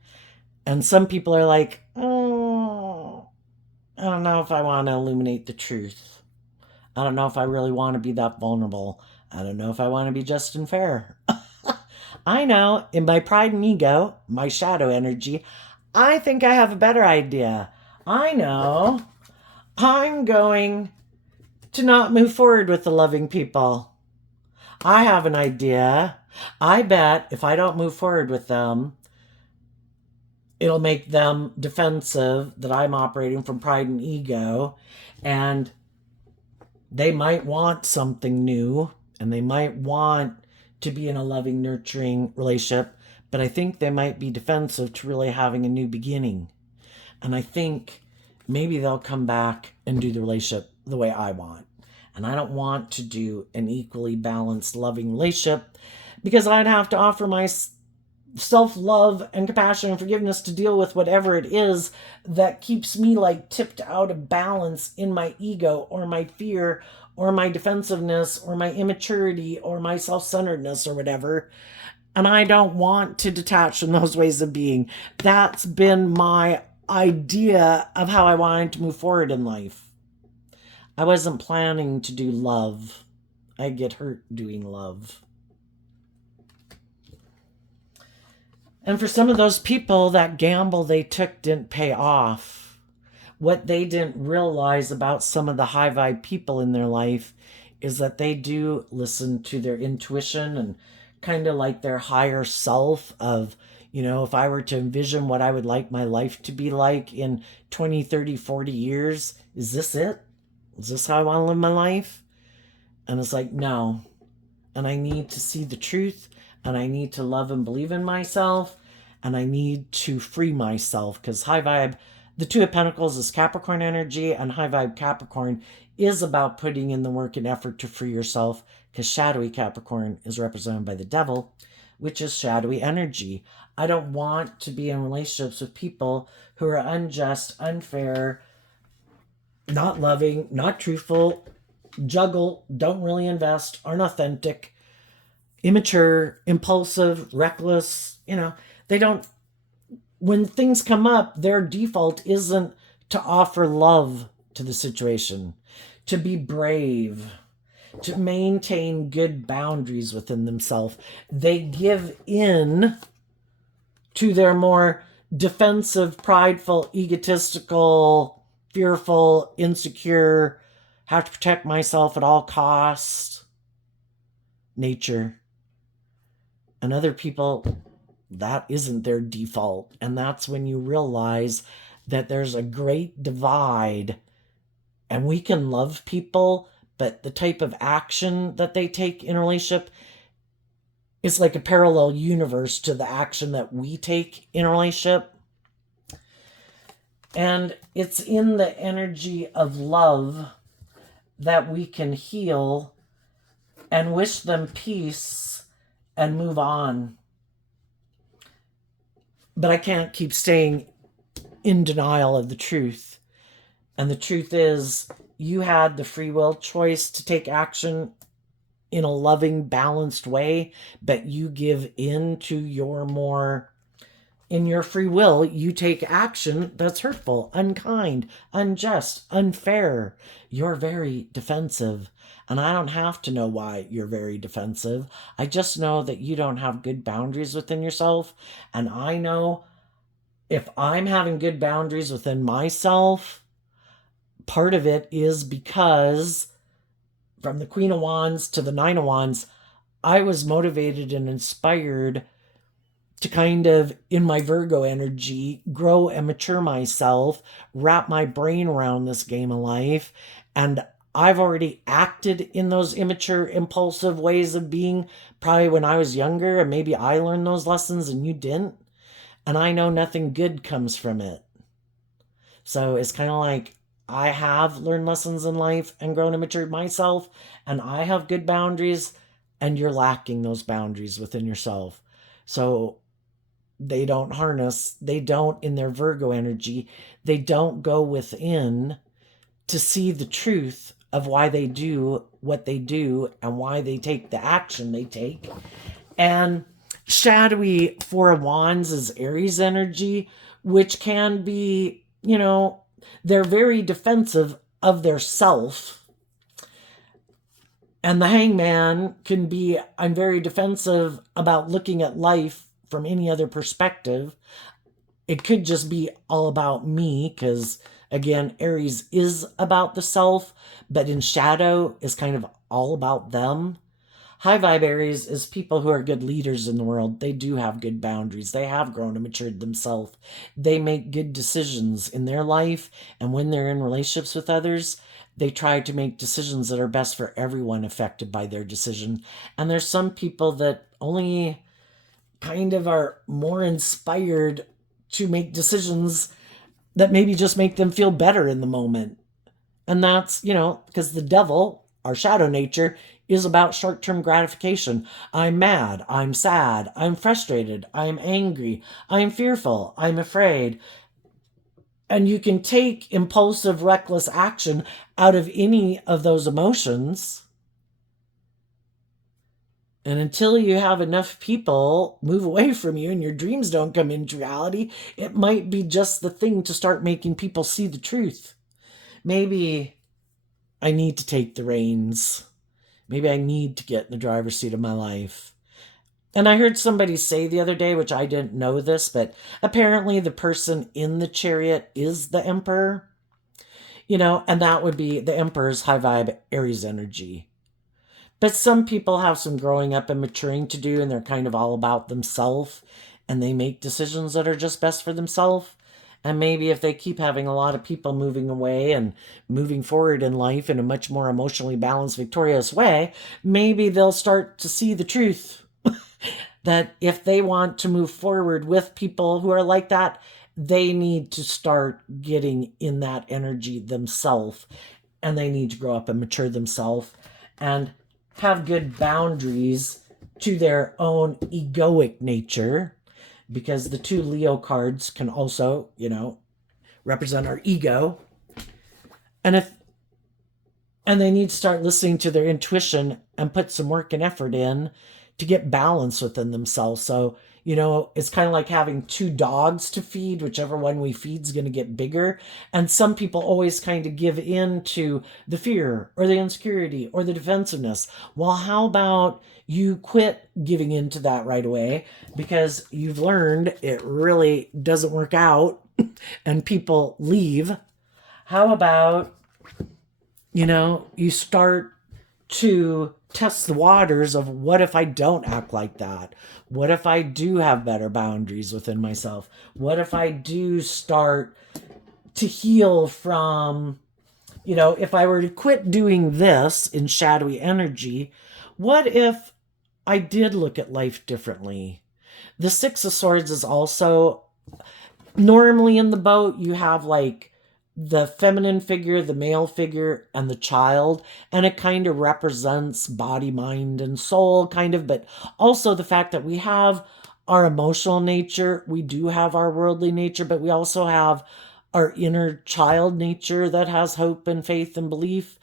And some people are like, oh, I don't know if I want to illuminate the truth. I don't know if I really want to be that vulnerable. I don't know if I want to be just and fair. I know, in my pride and ego, my shadow energy, I think I have a better idea. I know I'm going to not move forward with the loving people. I have an idea. I bet if I don't move forward with them, it'll make them defensive that I'm operating from pride and ego, and they might want something new, and they might want to be in a loving, nurturing relationship, but I think they might be defensive to really having a new beginning. And I think maybe they'll come back and do the relationship the way I want. And I don't want to do an equally balanced, loving relationship, because I'd have to offer my self-love and compassion and forgiveness to deal with whatever it is that keeps me like tipped out of balance in my ego or my fear or my defensiveness or my immaturity or my self-centeredness or whatever. And I don't want to detach from those ways of being. That's been my idea of how I wanted to move forward in life. I wasn't planning to do love. I get hurt doing love. And for some of those people, that gamble they took didn't pay off. What they didn't realize about some of the high vibe people in their life is that they do listen to their intuition and kind of like their higher self of, if I were to envision what I would like my life to be like in 20, 30, 40 years, is this it? Is this how I want to live my life? And it's like, no. And I need to see the truth, and I need to love and believe in myself, and I need to free myself, because high vibe, the Two of Pentacles is Capricorn energy, and high vibe Capricorn is about putting in the work and effort to free yourself, because shadowy Capricorn is represented by the devil, which is shadowy energy. I don't want to be in relationships with people who are unjust, unfair, not loving, not truthful, juggle, don't really invest, aren't authentic, immature, impulsive, reckless. They don't, when things come up, their default isn't to offer love to the situation, to be brave, to maintain good boundaries within themselves. They give in to their more defensive, prideful, egotistical, fearful, insecure, have to protect myself at all costs nature. And other people, that isn't their default. And that's when you realize that there's a great divide. And we can love people, but the type of action that they take in a relationship is like a parallel universe to the action that we take in a relationship. And it's in the energy of love that we can heal and wish them peace and move on. But I can't keep staying in denial of the truth. And the truth is, you had the free will choice to take action in a loving, balanced way, but you give in to your more, in your free will, you take action that's hurtful, unkind, unjust, unfair. You're very defensive. And I don't have to know why you're very defensive. I just know that you don't have good boundaries within yourself. And I know if I'm having good boundaries within myself, part of it is because from the Queen of Wands to the Nine of Wands, I was motivated and inspired to kind of, in my Virgo energy, grow and mature myself, wrap my brain around this game of life. And I've already acted in those immature, impulsive ways of being probably when I was younger, and maybe I learned those lessons and you didn't. And I know nothing good comes from it. So it's kind of like, I have learned lessons in life and grown and matured myself, and I have good boundaries, and you're lacking those boundaries within yourself. So they don't harness, they don't, in their Virgo energy, they don't go within to see the truth of why they do what they do and why they take the action they take. And shadowy Four of Wands is Aries energy, which can be, they're very defensive of their self. And the Hangman can be, I'm very defensive about looking at life from any other perspective. It could just be all about me, because again, Aries is about the self, but in shadow is kind of all about them. High vibe Aries is people who are good leaders in the world. They do have good boundaries. They have grown and matured themselves. They make good decisions in their life. And when they're in relationships with others, they try to make decisions that are best for everyone affected by their decision. And there's some people that only kind of are more inspired to make decisions that maybe just make them feel better in the moment. And that's, because the devil, our shadow nature, is about short-term gratification. I'm mad, I'm sad, I'm frustrated, I'm angry, I'm fearful, I'm afraid. And you can take impulsive, reckless action out of any of those emotions. And until you have enough people move away from you and your dreams don't come into reality, it might be just the thing to start making people see the truth. Maybe I need to take the reins. Maybe I need to get in the driver's seat of my life. And I heard somebody say the other day, which I didn't know this, but apparently the person in the chariot is the emperor. And that would be the emperor's high vibe Aries energy. But some people have some growing up and maturing to do, and they're kind of all about themselves, and they make decisions that are just best for themselves. And maybe if they keep having a lot of people moving away and moving forward in life in a much more emotionally balanced, victorious way, maybe they'll start to see the truth that if they want to move forward with people who are like that, they need to start getting in that energy themselves. and they need to grow up and mature themselves and have good boundaries to their own egoic nature, because the two Leo cards can also, represent our ego. And they need to start listening to their intuition and put some work and effort in to get balance within themselves. So, it's kind of like having two dogs to feed. Whichever one we feed is going to get bigger. And some people always kind of give in to the fear or the insecurity or the defensiveness. Well, how about you quit giving in to that right away, because you've learned it really doesn't work out and people leave. How about, you start to test the waters of, what if I don't act like that? What if I do have better boundaries within myself? What if I do start to heal from, if I were to quit doing this in shadowy energy, what if I did look at life differently? The Six of Swords is also, normally in the boat, you have like the feminine figure, the male figure, and the child. And it kind of represents body, mind, and soul, kind of, but also the fact that we have our emotional nature, we do have our worldly nature, but we also have our inner child nature that has hope and faith and belief.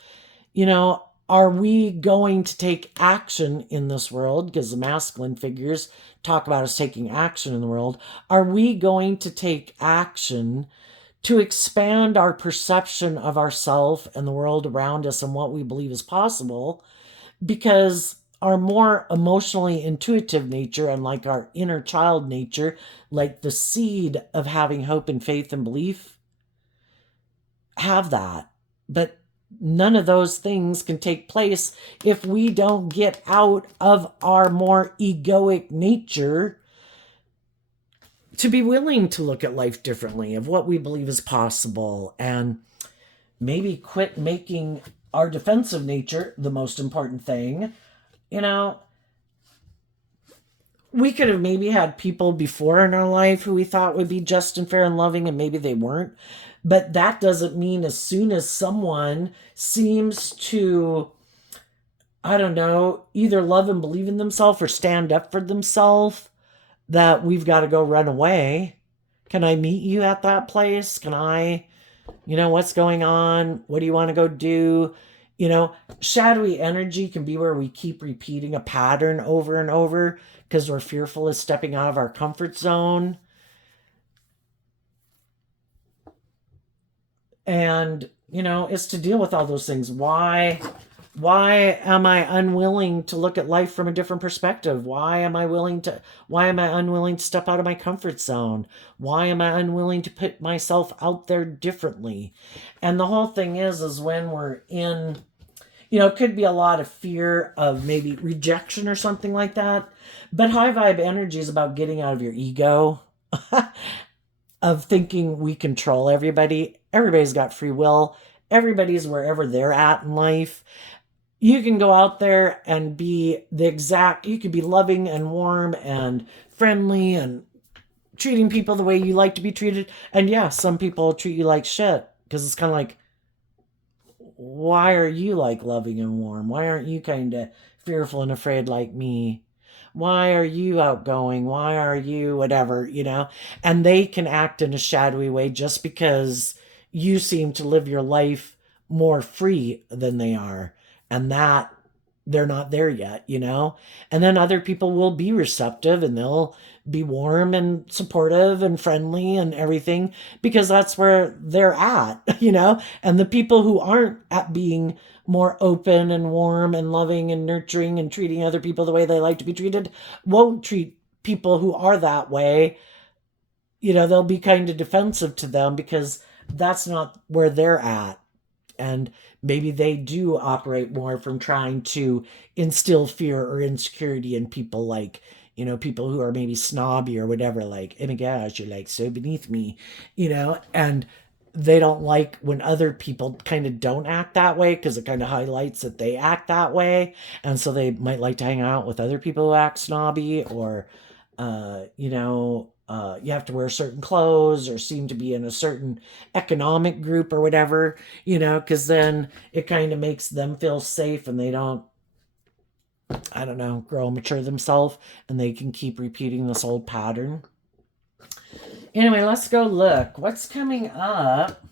Are we going to take action in this world? Because the masculine figures talk about us taking action in the world. Are we going to take action to expand our perception of ourselves and the world around us and what we believe is possible? Because our more emotionally intuitive nature, and like our inner child nature, like the seed of having hope and faith and belief, have that. But none of those things can take place if we don't get out of our more egoic nature to be willing to look at life differently, of what we believe is possible, and maybe quit making our defensive nature the most important thing. We could have maybe had people before in our life who we thought would be just and fair and loving, and maybe they weren't. But that doesn't mean as soon as someone seems to, I don't know, either love and believe in themselves or stand up for themselves, that we've got to go run away. Can I meet you at that place? Can I, what's going on? What do you want to go do? Shadowy energy can be where we keep repeating a pattern over and over because we're fearful of stepping out of our comfort zone. And, it's to deal with all those things. Why am I unwilling to look at life from a different perspective? Why am I unwilling to step out of my comfort zone? Why am I unwilling to put myself out there differently? And the whole thing is when we're in, it could be a lot of fear of maybe rejection or something like that. But high vibe energy is about getting out of your ego, of thinking we control everybody. Everybody's got free will. Everybody's wherever they're at in life. You can go out there and be you could be loving and warm and friendly and treating people the way you like to be treated. And yeah, some people treat you like shit, because it's kind of like, why are you like loving and warm? Why aren't you kind of fearful and afraid like me? Why are you outgoing? Why are you whatever, And they can act in a shadowy way just because you seem to live your life more free than they are. And that they're not there yet, And then other people will be receptive and they'll be warm and supportive and friendly and everything, because that's where they're at, And the people who aren't at being more open and warm and loving and nurturing and treating other people the way they like to be treated won't treat people who are that way. They'll be kind of defensive to them because that's not where they're at. And maybe they do operate more from trying to instill fear or insecurity in people, like, people who are maybe snobby or whatever, like, oh my gosh, you're like so beneath me, and they don't like when other people kind of don't act that way, because it kind of highlights that they act that way. And so they might like to hang out with other people who act snobby or, you have to wear certain clothes or seem to be in a certain economic group or whatever, because then it kind of makes them feel safe and they don't, I don't know, grow and mature themselves and they can keep repeating this old pattern. Anyway, let's go look. What's coming up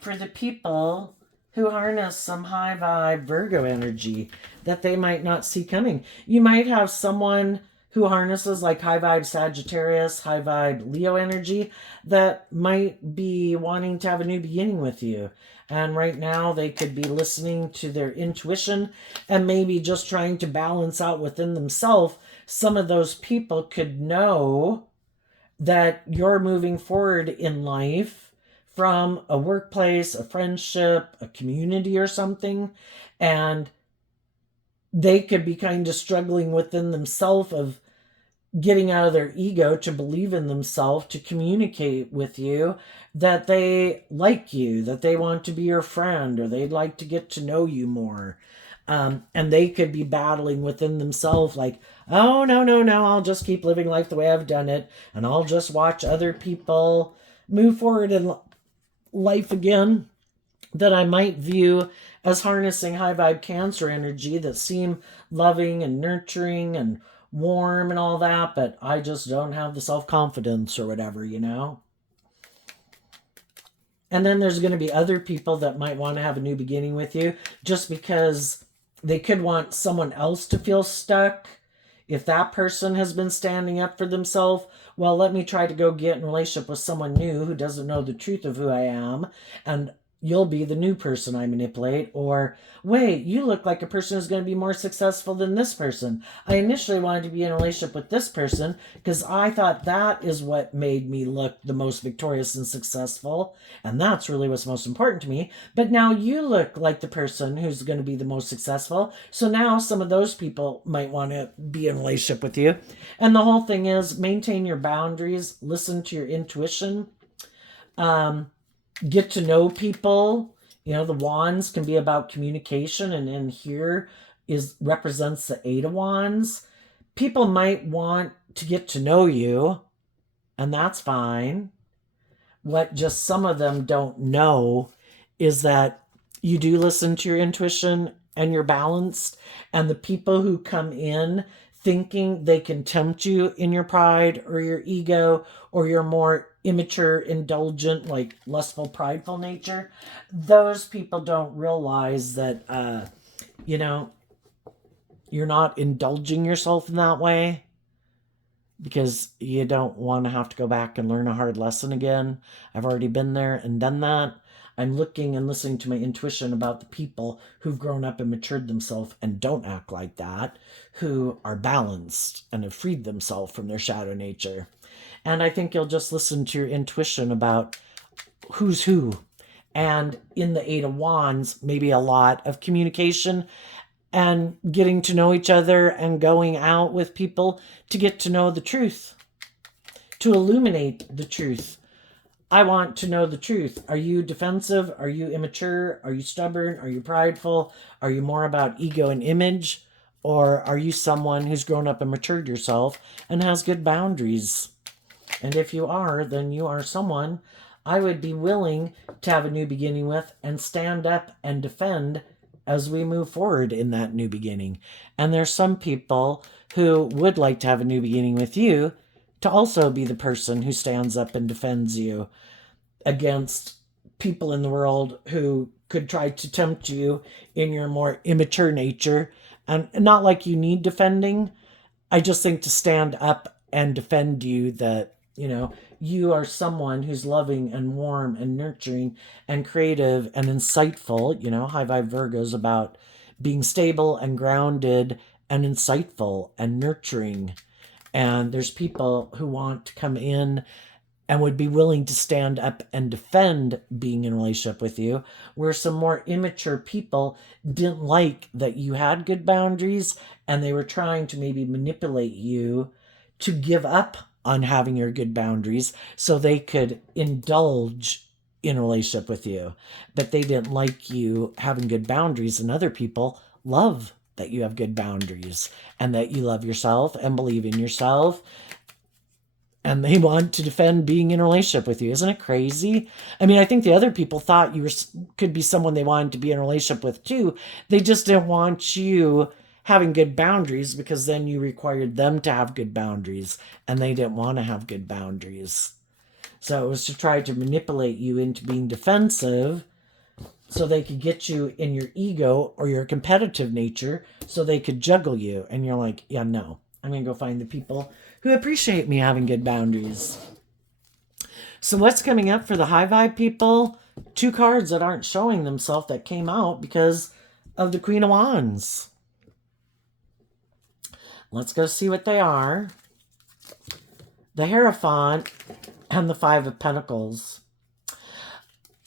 for the people who harness some high vibe Virgo energy that they might not see coming? You might have someone who harnesses like high vibe Sagittarius, high vibe Leo energy that might be wanting to have a new beginning with you. And right now they could be listening to their intuition and maybe just trying to balance out within themselves. Some of those people could know that you're moving forward in life from a workplace, a friendship, a community or something, and they could be kind of struggling within themselves of getting out of their ego to believe in themselves, to communicate with you that they like you, that they want to be your friend, or they'd like to get to know you more. And they could be battling within themselves like, oh, no, I'll just keep living life the way I've done it, and I'll just watch other people move forward in life again, that I might view as harnessing high vibe Cancer energy that seem loving and nurturing and warm and all that, but I just don't have the self-confidence or whatever, And then there's going to be other people that might want to have a new beginning with you just because they could want someone else to feel stuck. If that person has been standing up for themselves, well, let me try to go get in a relationship with someone new who doesn't know the truth of who I am, and you'll be the new person I manipulate. Or, wait, you look like a person who's going to be more successful than this person. I initially wanted to be in a relationship with this person because I thought that is what made me look the most victorious and successful. And that's really what's most important to me. But now you look like the person who's going to be the most successful. So now some of those people might want to be in a relationship with you. And the whole thing is maintain your boundaries, listen to your intuition, get to know people. The wands can be about communication, and in here represents the 8 of Wands. People might want to get to know you, and that's fine. What just some of them don't know is that you do listen to your intuition and you're balanced, and the people who come in thinking they can tempt you in your pride or your ego or your more immature, indulgent, like lustful, prideful nature, those people don't realize that, you're not indulging yourself in that way because you don't want to have to go back and learn a hard lesson again. I've already been there and done that. I'm looking and listening to my intuition about the people who've grown up and matured themselves and don't act like that, who are balanced and have freed themselves from their shadow nature. And I think you'll just listen to your intuition about who's who. And in the 8 of Wands, maybe a lot of communication and getting to know each other and going out with people to get to know the truth, to illuminate the truth. I want to know the truth. Are you defensive? Are you immature? Are you stubborn? Are you prideful? Are you more about ego and image? Or are you someone who's grown up and matured yourself and has good boundaries? And if you are, then you are someone I would be willing to have a new beginning with and stand up and defend as we move forward in that new beginning. And there's some people who would like to have a new beginning with you to also be the person who stands up and defends you against people in the world who could try to tempt you in your more immature nature. And not like you need defending. I just think to stand up and defend you, that, you are someone who's loving and warm and nurturing and creative and insightful. High vibe Virgo's about being stable and grounded and insightful and nurturing. And there's people who want to come in and would be willing to stand up and defend being in a relationship with you, where some more immature people didn't like that you had good boundaries and they were trying to maybe manipulate you to give up on having your good boundaries so they could indulge in a relationship with you. But they didn't like you having good boundaries, and other people love that you have good boundaries and that you love yourself and believe in yourself. and they want to defend being in a relationship with you. Isn't it crazy? I mean, I think the other people thought you could be someone they wanted to be in a relationship with too. They just didn't want you having good boundaries, because then you required them to have good boundaries, and they didn't want to have good boundaries. So it was to try to manipulate you into being defensive so they could get you in your ego or your competitive nature so they could juggle you. And you're like, yeah, no, I'm going to go find the people who appreciate me having good boundaries. So what's coming up for the high vibe people? 2 cards that aren't showing themselves that came out because of the Queen of Wands. Let's go see what they are. The Hierophant and the 5 of Pentacles.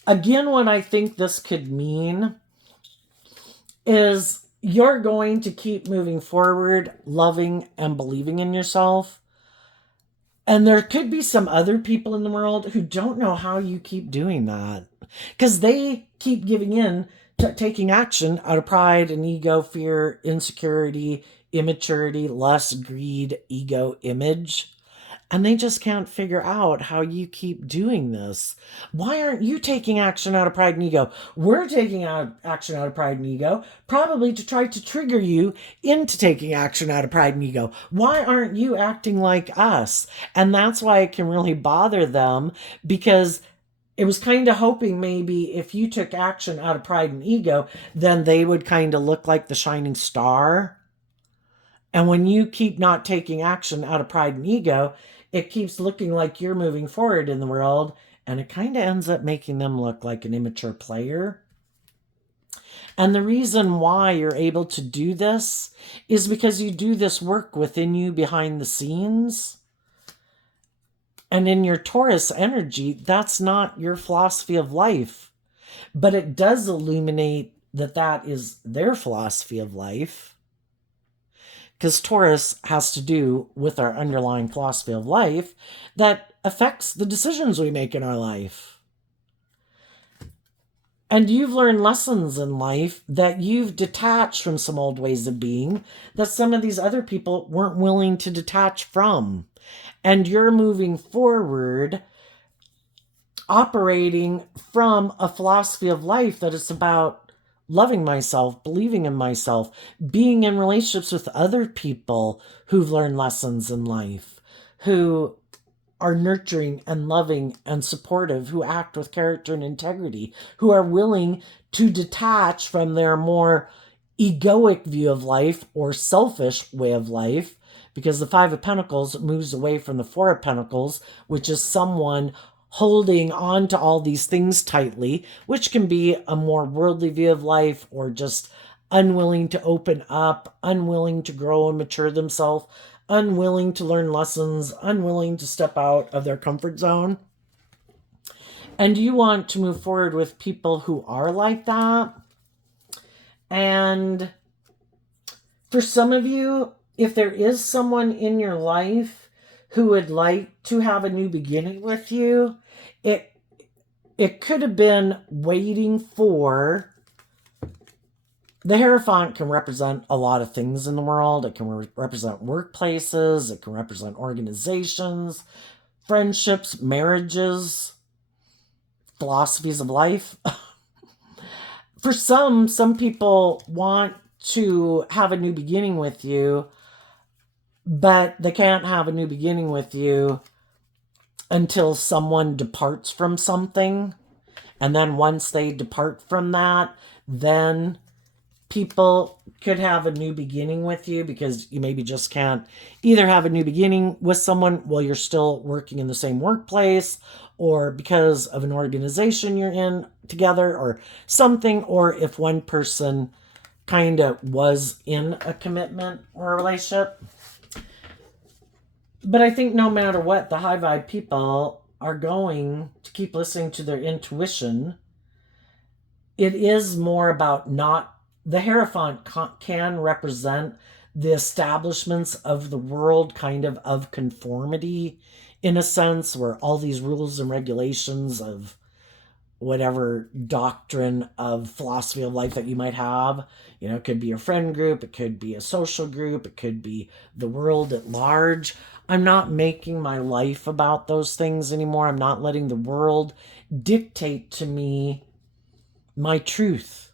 Again, what I think this could mean is you're going to keep moving forward, loving and believing in yourself. And there could be some other people in the world who don't know how you keep doing that, because they keep giving in to taking action out of pride and ego, fear, insecurity, immaturity, lust, greed, ego, image. And they just can't figure out how you keep doing this. Why aren't you taking action out of pride and ego? We're taking action out of pride and ego, probably to try to trigger you into taking action out of pride and ego. Why aren't you acting like us? And that's why it can really bother them, because it was kind of hoping maybe if you took action out of pride and ego, then they would kind of look like the shining star. And when you keep not taking action out of pride and ego, it keeps looking like you're moving forward in the world, and it kind of ends up making them look like an immature player. And the reason why you're able to do this is because you do this work within you behind the scenes. And in your Taurus energy, that's not your philosophy of life. But it does illuminate that that is their philosophy of life. Because Taurus has to do with our underlying philosophy of life that affects the decisions we make in our life. And you've learned lessons in life that you've detached from some old ways of being that some of these other people weren't willing to detach from. And you're moving forward, operating from a philosophy of life that is about loving myself, believing in myself, being in relationships with other people who've learned lessons in life, who are nurturing and loving and supportive, who act with character and integrity, who are willing to detach from their more egoic view of life or selfish way of life, because the 5 of Pentacles moves away from the 4 of Pentacles, which is someone holding on to all these things tightly, which can be a more worldly view of life, or just unwilling to open up, unwilling to grow and mature themselves, unwilling to learn lessons, unwilling to step out of their comfort zone. And you want to move forward with people who are like that. And for some of you, if there is someone in your life who would like to have a new beginning with you, it could have been waiting for... The Hierophant can represent a lot of things in the world. It can represent workplaces. It can represent organizations, friendships, marriages, philosophies of life. For some people want to have a new beginning with you, but they can't have a new beginning with you until someone departs from something. And then once they depart from that, then people could have a new beginning with you, because you maybe just can't either have a new beginning with someone while you're still working in the same workplace, or because of an organization you're in together or something, or if one person kind of was in a commitment or a relationship. But I think no matter what, the high vibe people are going to keep listening to their intuition. It is more about not... The Hierophant can represent the establishments of the world, kind of conformity, in a sense, where all these rules and regulations of whatever doctrine of philosophy of life that you might have. You know, it could be a friend group, it could be a social group, it could be the world at large. I'm not making my life about those things anymore. I'm not letting the world dictate to me my truth.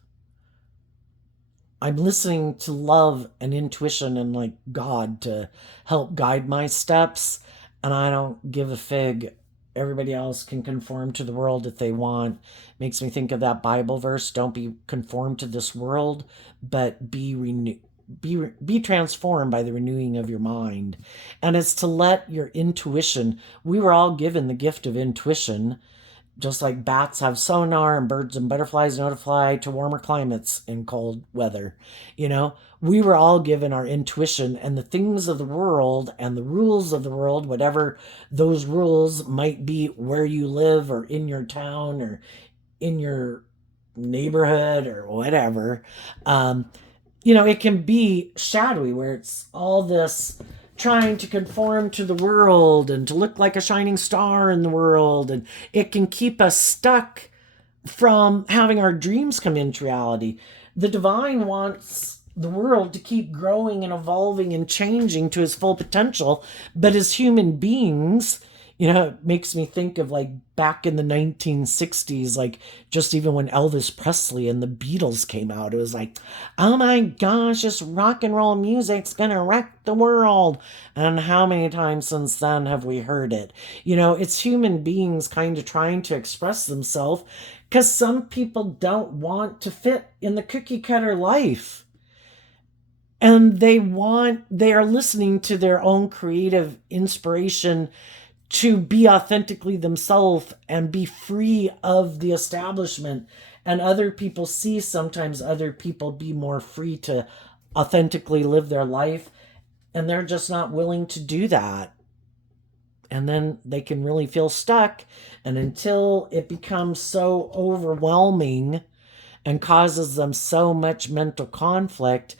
I'm listening to love and intuition and like God to help guide my steps. And I don't give a fig. Everybody else can conform to the world if they want. Makes me think of that Bible verse, don't be conformed to this world, but be transformed by the renewing of your mind. And it's to let your intuition, we were all given the gift of intuition, just like bats have sonar and birds and butterflies notify to warmer climates in cold weather. You know, we were all given our intuition, and the things of the world and the rules of the world, whatever those rules might be where you live or in your town or in your neighborhood or whatever, it can be shadowy where it's all this trying to conform to the world and to look like a shining star in the world. And it can keep us stuck from having our dreams come into reality. The divine wants the world to keep growing and evolving and changing to its full potential. But as human beings, it makes me think of like back in the 1960s, like just even when Elvis Presley and the Beatles came out, it was like, oh my gosh, this rock and roll music's gonna wreck the world. And how many times since then have we heard it? It's human beings kind of trying to express themselves because some people don't want to fit in the cookie cutter life. And they are listening to their own creative inspiration to be authentically themselves and be free of the establishment. And other people see sometimes other people be more free to authentically live their life, and they're just not willing to do that. And then they can really feel stuck. And until it becomes so overwhelming and causes them so much mental conflict,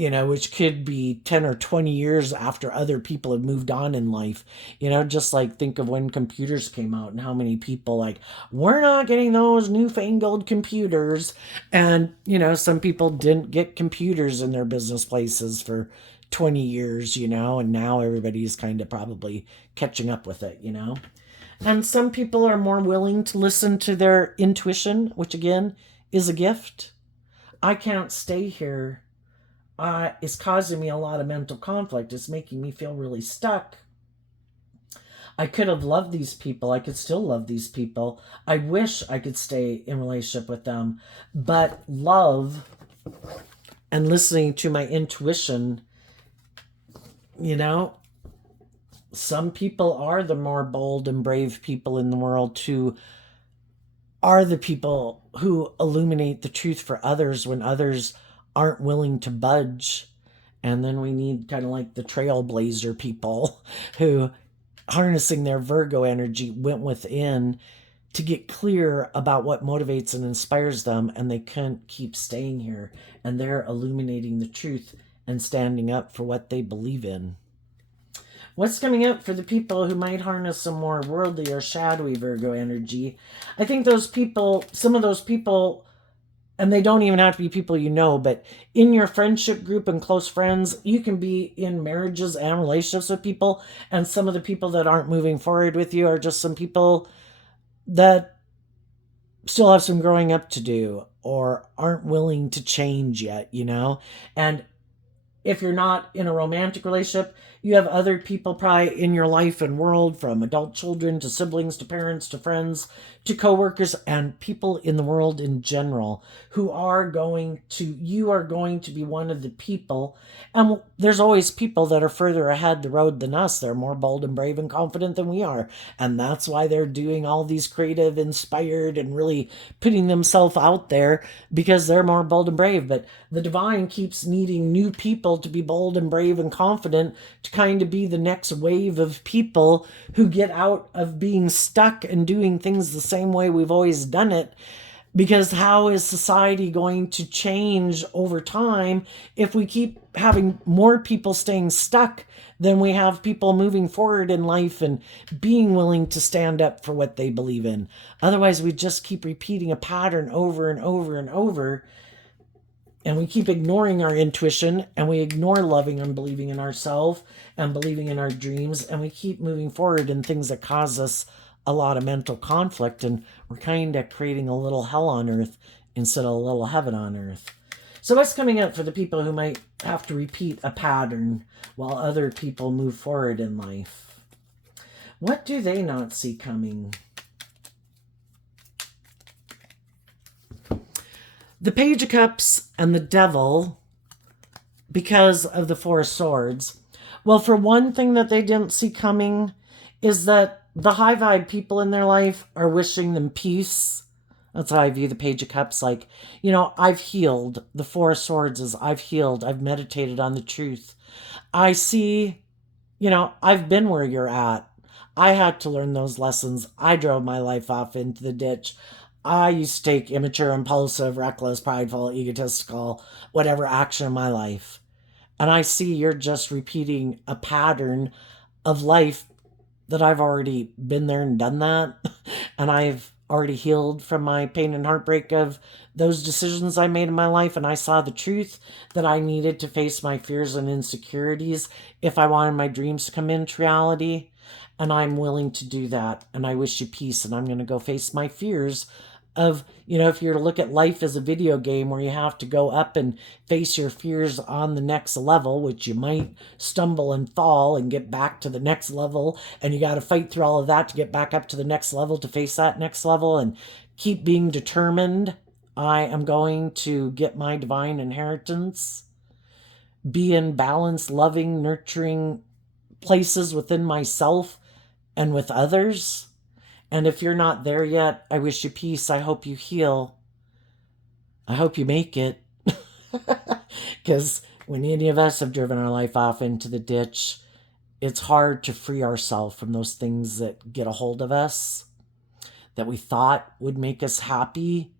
which could be 10 or 20 years after other people have moved on in life. Just like think of when computers came out and how many people like, we're not getting those newfangled computers. And, some people didn't get computers in their business places for 20 years, and now everybody's kind of probably catching up with it, And some people are more willing to listen to their intuition, which again is a gift. I can't stay here. It's causing me a lot of mental conflict. It's making me feel really stuck. I could have loved these people. I could still love these people. I wish I could stay in relationship with them. But love and listening to my intuition, some people are the more bold and brave people in the world who are the people who illuminate the truth for others when others aren't willing to budge. And then we need kind of like the trailblazer people who, harnessing their Virgo energy, went within to get clear about what motivates and inspires them, and they can't keep staying here, and they're illuminating the truth and standing up for what they believe in. What's coming up for the people who might harness some more worldly or shadowy Virgo energy? I think some of those people, and they don't even have to be people but in your friendship group and close friends, you can be in marriages and relationships with people, and some of the people that aren't moving forward with you are just some people that still have some growing up to do or aren't willing to change yet, And if you're not in a romantic relationship, you have other people probably in your life and world, from adult children to siblings to parents to friends to coworkers and people in the world in general who you are going to be one of the people. And there's always people that are further ahead the road than us. They're more bold and brave and confident than we are. And that's why they're doing all these creative, inspired, and really putting themselves out there, because they're more bold and brave. But the divine keeps needing new people to be bold and brave and confident to kind of be the next wave of people who get out of being stuck and doing things the same way we've always done it. Because how is society going to change over time if we keep having more people staying stuck than we have people moving forward in life and being willing to stand up for what they believe in? Otherwise, we just keep repeating a pattern over and over and over, and we keep ignoring our intuition, and we ignore loving and believing in ourselves and believing in our dreams, and we keep moving forward in things that cause us a lot of mental conflict, and we're kind of creating a little hell on earth instead of a little heaven on earth. So what's coming up for the people who might have to repeat a pattern while other people move forward in life? What do they not see coming? The Page of Cups and the Devil, because of the Four of Swords. Well, for one thing that they didn't see coming is that the high vibe people in their life are wishing them peace. That's how I view the Page of Cups. Like, I've healed. The Four of Swords is I've healed. I've meditated on the truth. I see, I've been where you're at. I had to learn those lessons. I drove my life off into the ditch. I used to take immature, impulsive, reckless, prideful, egotistical, whatever action in my life. And I see you're just repeating a pattern of life that I've already been there and done that. And I've already healed from my pain and heartbreak of those decisions I made in my life. And I saw the truth that I needed to face my fears and insecurities if I wanted my dreams to come into reality. And I'm willing to do that. And I wish you peace. And I'm going to go face my fears of, if you're to look at life as a video game where you have to go up and face your fears on the next level, which you might stumble and fall and get back to the next level. And you got to fight through all of that to get back up to the next level, to face that next level and keep being determined. I am going to get my divine inheritance, be in balanced, loving, nurturing places within myself and with others. And if you're not there yet, I wish you peace. I hope you heal. I hope you make it. Because when any of us have driven our life off into the ditch, it's hard to free ourselves from those things that get a hold of us, that we thought would make us happy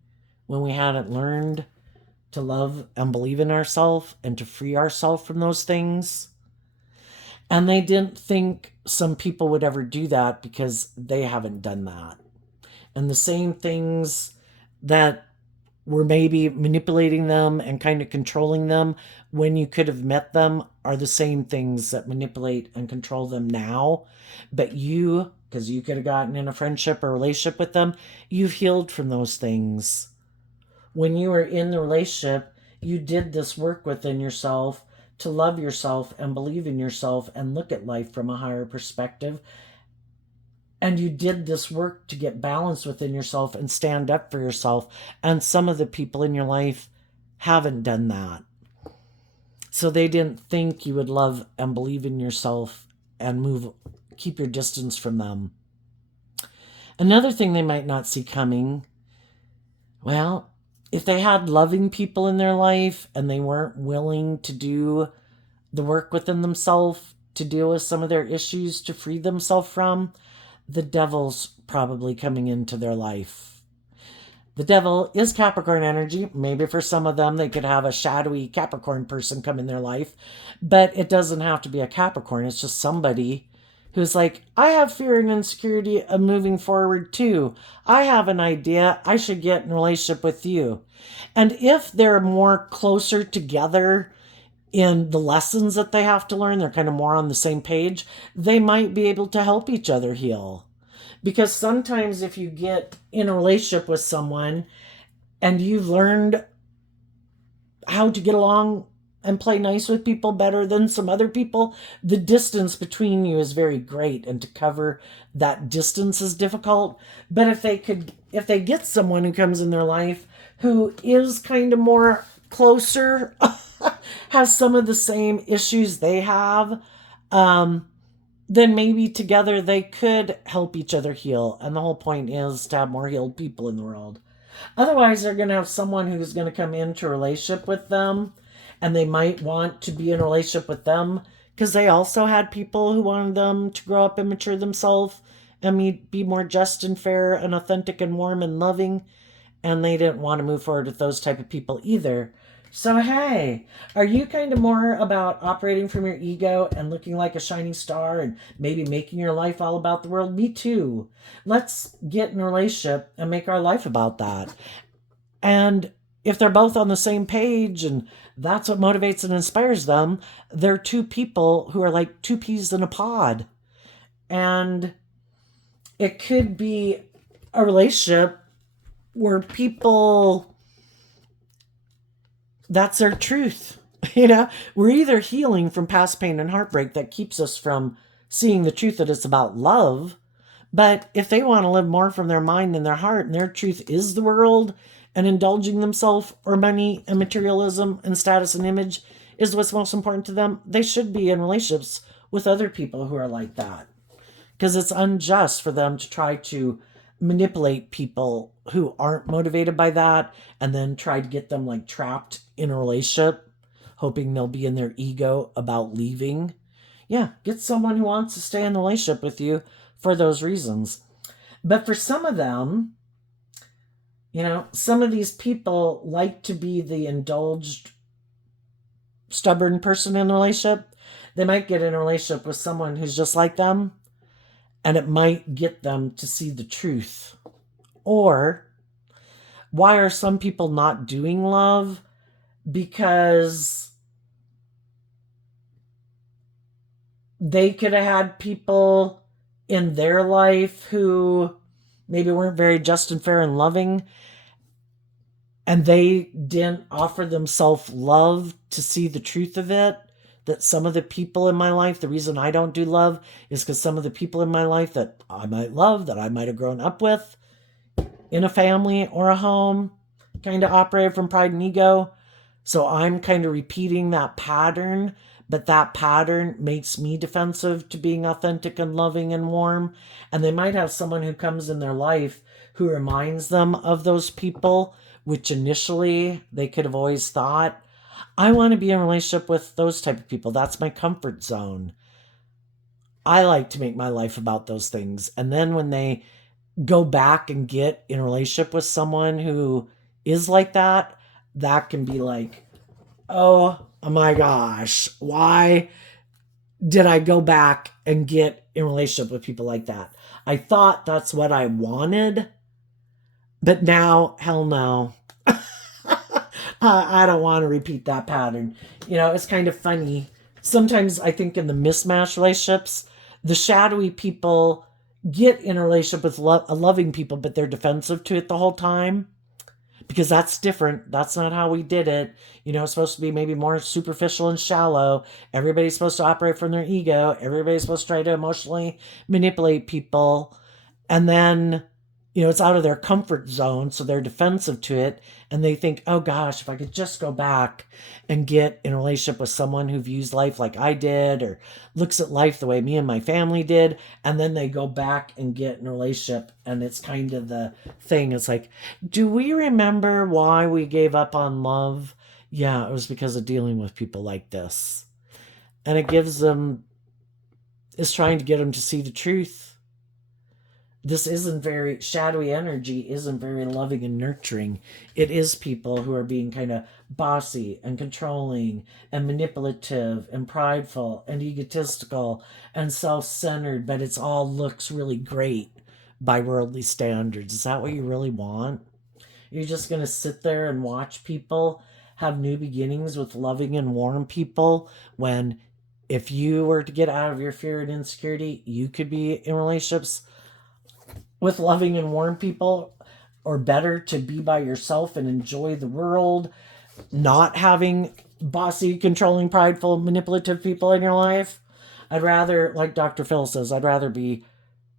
when we hadn't learned to love and believe in ourselves and to free ourselves from those things. And they didn't think some people would ever do that because they haven't done that. And the same things that were maybe manipulating them and kind of controlling them when you could have met them are the same things that manipulate and control them now. But you, because you could have gotten in a friendship or relationship with them, you've healed from those things. When you were in the relationship, you did this work within yourself to love yourself and believe in yourself and look at life from a higher perspective. And you did this work to get balance within yourself and stand up for yourself. And some of the people in your life haven't done that. So they didn't think you would love and believe in yourself and keep your distance from them. Another thing they might not see coming, well, if they had loving people in their life and they weren't willing to do the work within themselves to deal with some of their issues to free themselves from, the devil's probably coming into their life. The devil is Capricorn energy. Maybe for some of them, they could have a shadowy Capricorn person come in their life, but it doesn't have to be a Capricorn. It's just somebody who's like, I have fear and insecurity of moving forward too. I have an idea. I should get in a relationship with you. And if they're more closer together in the lessons that they have to learn, they're kind of more on the same page, they might be able to help each other heal. Because sometimes if you get in a relationship with someone and you've learned how to get along and play nice with people better than some other people, the distance between you is very great, and to cover that distance is difficult. But if they get someone who comes in their life who is kind of more closer, has some of the same issues they have, then maybe together they could help each other heal. And the whole point is to have more healed people in the world. Otherwise, they're going to have someone who's going to come into a relationship with them, and they might want to be in a relationship with them because they also had people who wanted them to grow up and mature themselves and be more just and fair and authentic and warm and loving. and they didn't want to move forward with those type of people either. So, hey, are you kind of more about operating from your ego and looking like a shining star and maybe making your life all about the world? Me too. Let's get in a relationship and make our life about that. And if they're both on the same page and that's what motivates and inspires them, they're two people who are like two peas in a pod. And it could be a relationship where people, that's their truth. We're either healing from past pain and heartbreak that keeps us from seeing the truth that it's about love. But if they want to live more from their mind than their heart, and their truth is the world, and indulging themselves or money and materialism and status and image is what's most important to them, they should be in relationships with other people who are like that. Because it's unjust for them to try to manipulate people who aren't motivated by that and then try to get them like trapped in a relationship, hoping they'll be in their ego about leaving. Yeah, get someone who wants to stay in a relationship with you for those reasons. But for some of them, some of these people like to be the indulged, stubborn person in a relationship. They might get in a relationship with someone who's just like them, and it might get them to see the truth. Or, why are some people not doing love? Because they could have had people in their life who maybe weren't very just and fair and loving, and they didn't offer themselves love to see the truth of it. That some of the people in my life, the reason I don't do love is because some of the people in my life that I might love, that I might have grown up with in a family or a home, kind of operated from pride and ego. So I'm kind of repeating that pattern, but that pattern makes me defensive to being authentic and loving and warm. And they might have someone who comes in their life who reminds them of those people, which initially they could have always thought, I want to be in a relationship with those type of people. That's my comfort zone. I like to make my life about those things. And then when they go back and get in a relationship with someone who is like that, that can be like, oh my gosh, why did I go back and get in a relationship with people like that? I thought that's what I wanted, but now, hell no. I don't want to repeat that pattern. It's kind of funny. Sometimes I think in the mismatched relationships, the shadowy people get in a relationship with loving people, but they're defensive to it the whole time. Because that's different. That's not how we did it. It's supposed to be maybe more superficial and shallow. Everybody's supposed to operate from their ego. Everybody's supposed to try to emotionally manipulate people. And then, it's out of their comfort zone, so they're defensive to it. And they think, oh gosh, if I could just go back and get in a relationship with someone who views life like I did or looks at life the way me and my family did. And then they go back and get in a relationship. And it's kind of the thing. It's like, do we remember why we gave up on love? Yeah, it was because of dealing with people like this. And it's trying to get them to see the truth. This isn't very, shadowy energy isn't very loving and nurturing. It is people who are being kind of bossy and controlling and manipulative and prideful and egotistical and self-centered, but it's all looks really great by worldly standards. Is that what you really want? You're just going to sit there and watch people have new beginnings with loving and warm people when if you were to get out of your fear and insecurity, you could be in relationships with loving and warm people, or better to be by yourself and enjoy the world, not having bossy, controlling, prideful, manipulative people in your life. I'd rather, like Dr. Phil says, I'd rather be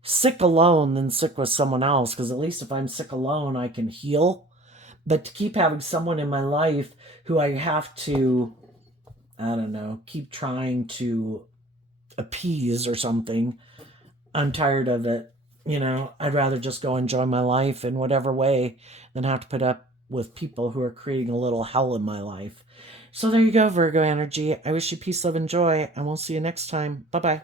sick alone than sick with someone else, because at least if I'm sick alone, I can heal. But to keep having someone in my life who I have to, I don't know, keep trying to appease or something, I'm tired of it. I'd rather just go enjoy my life in whatever way than have to put up with people who are creating a little hell in my life. So there you go, Virgo energy. I wish you peace, love, and joy, and we'll see you next time. Bye-bye.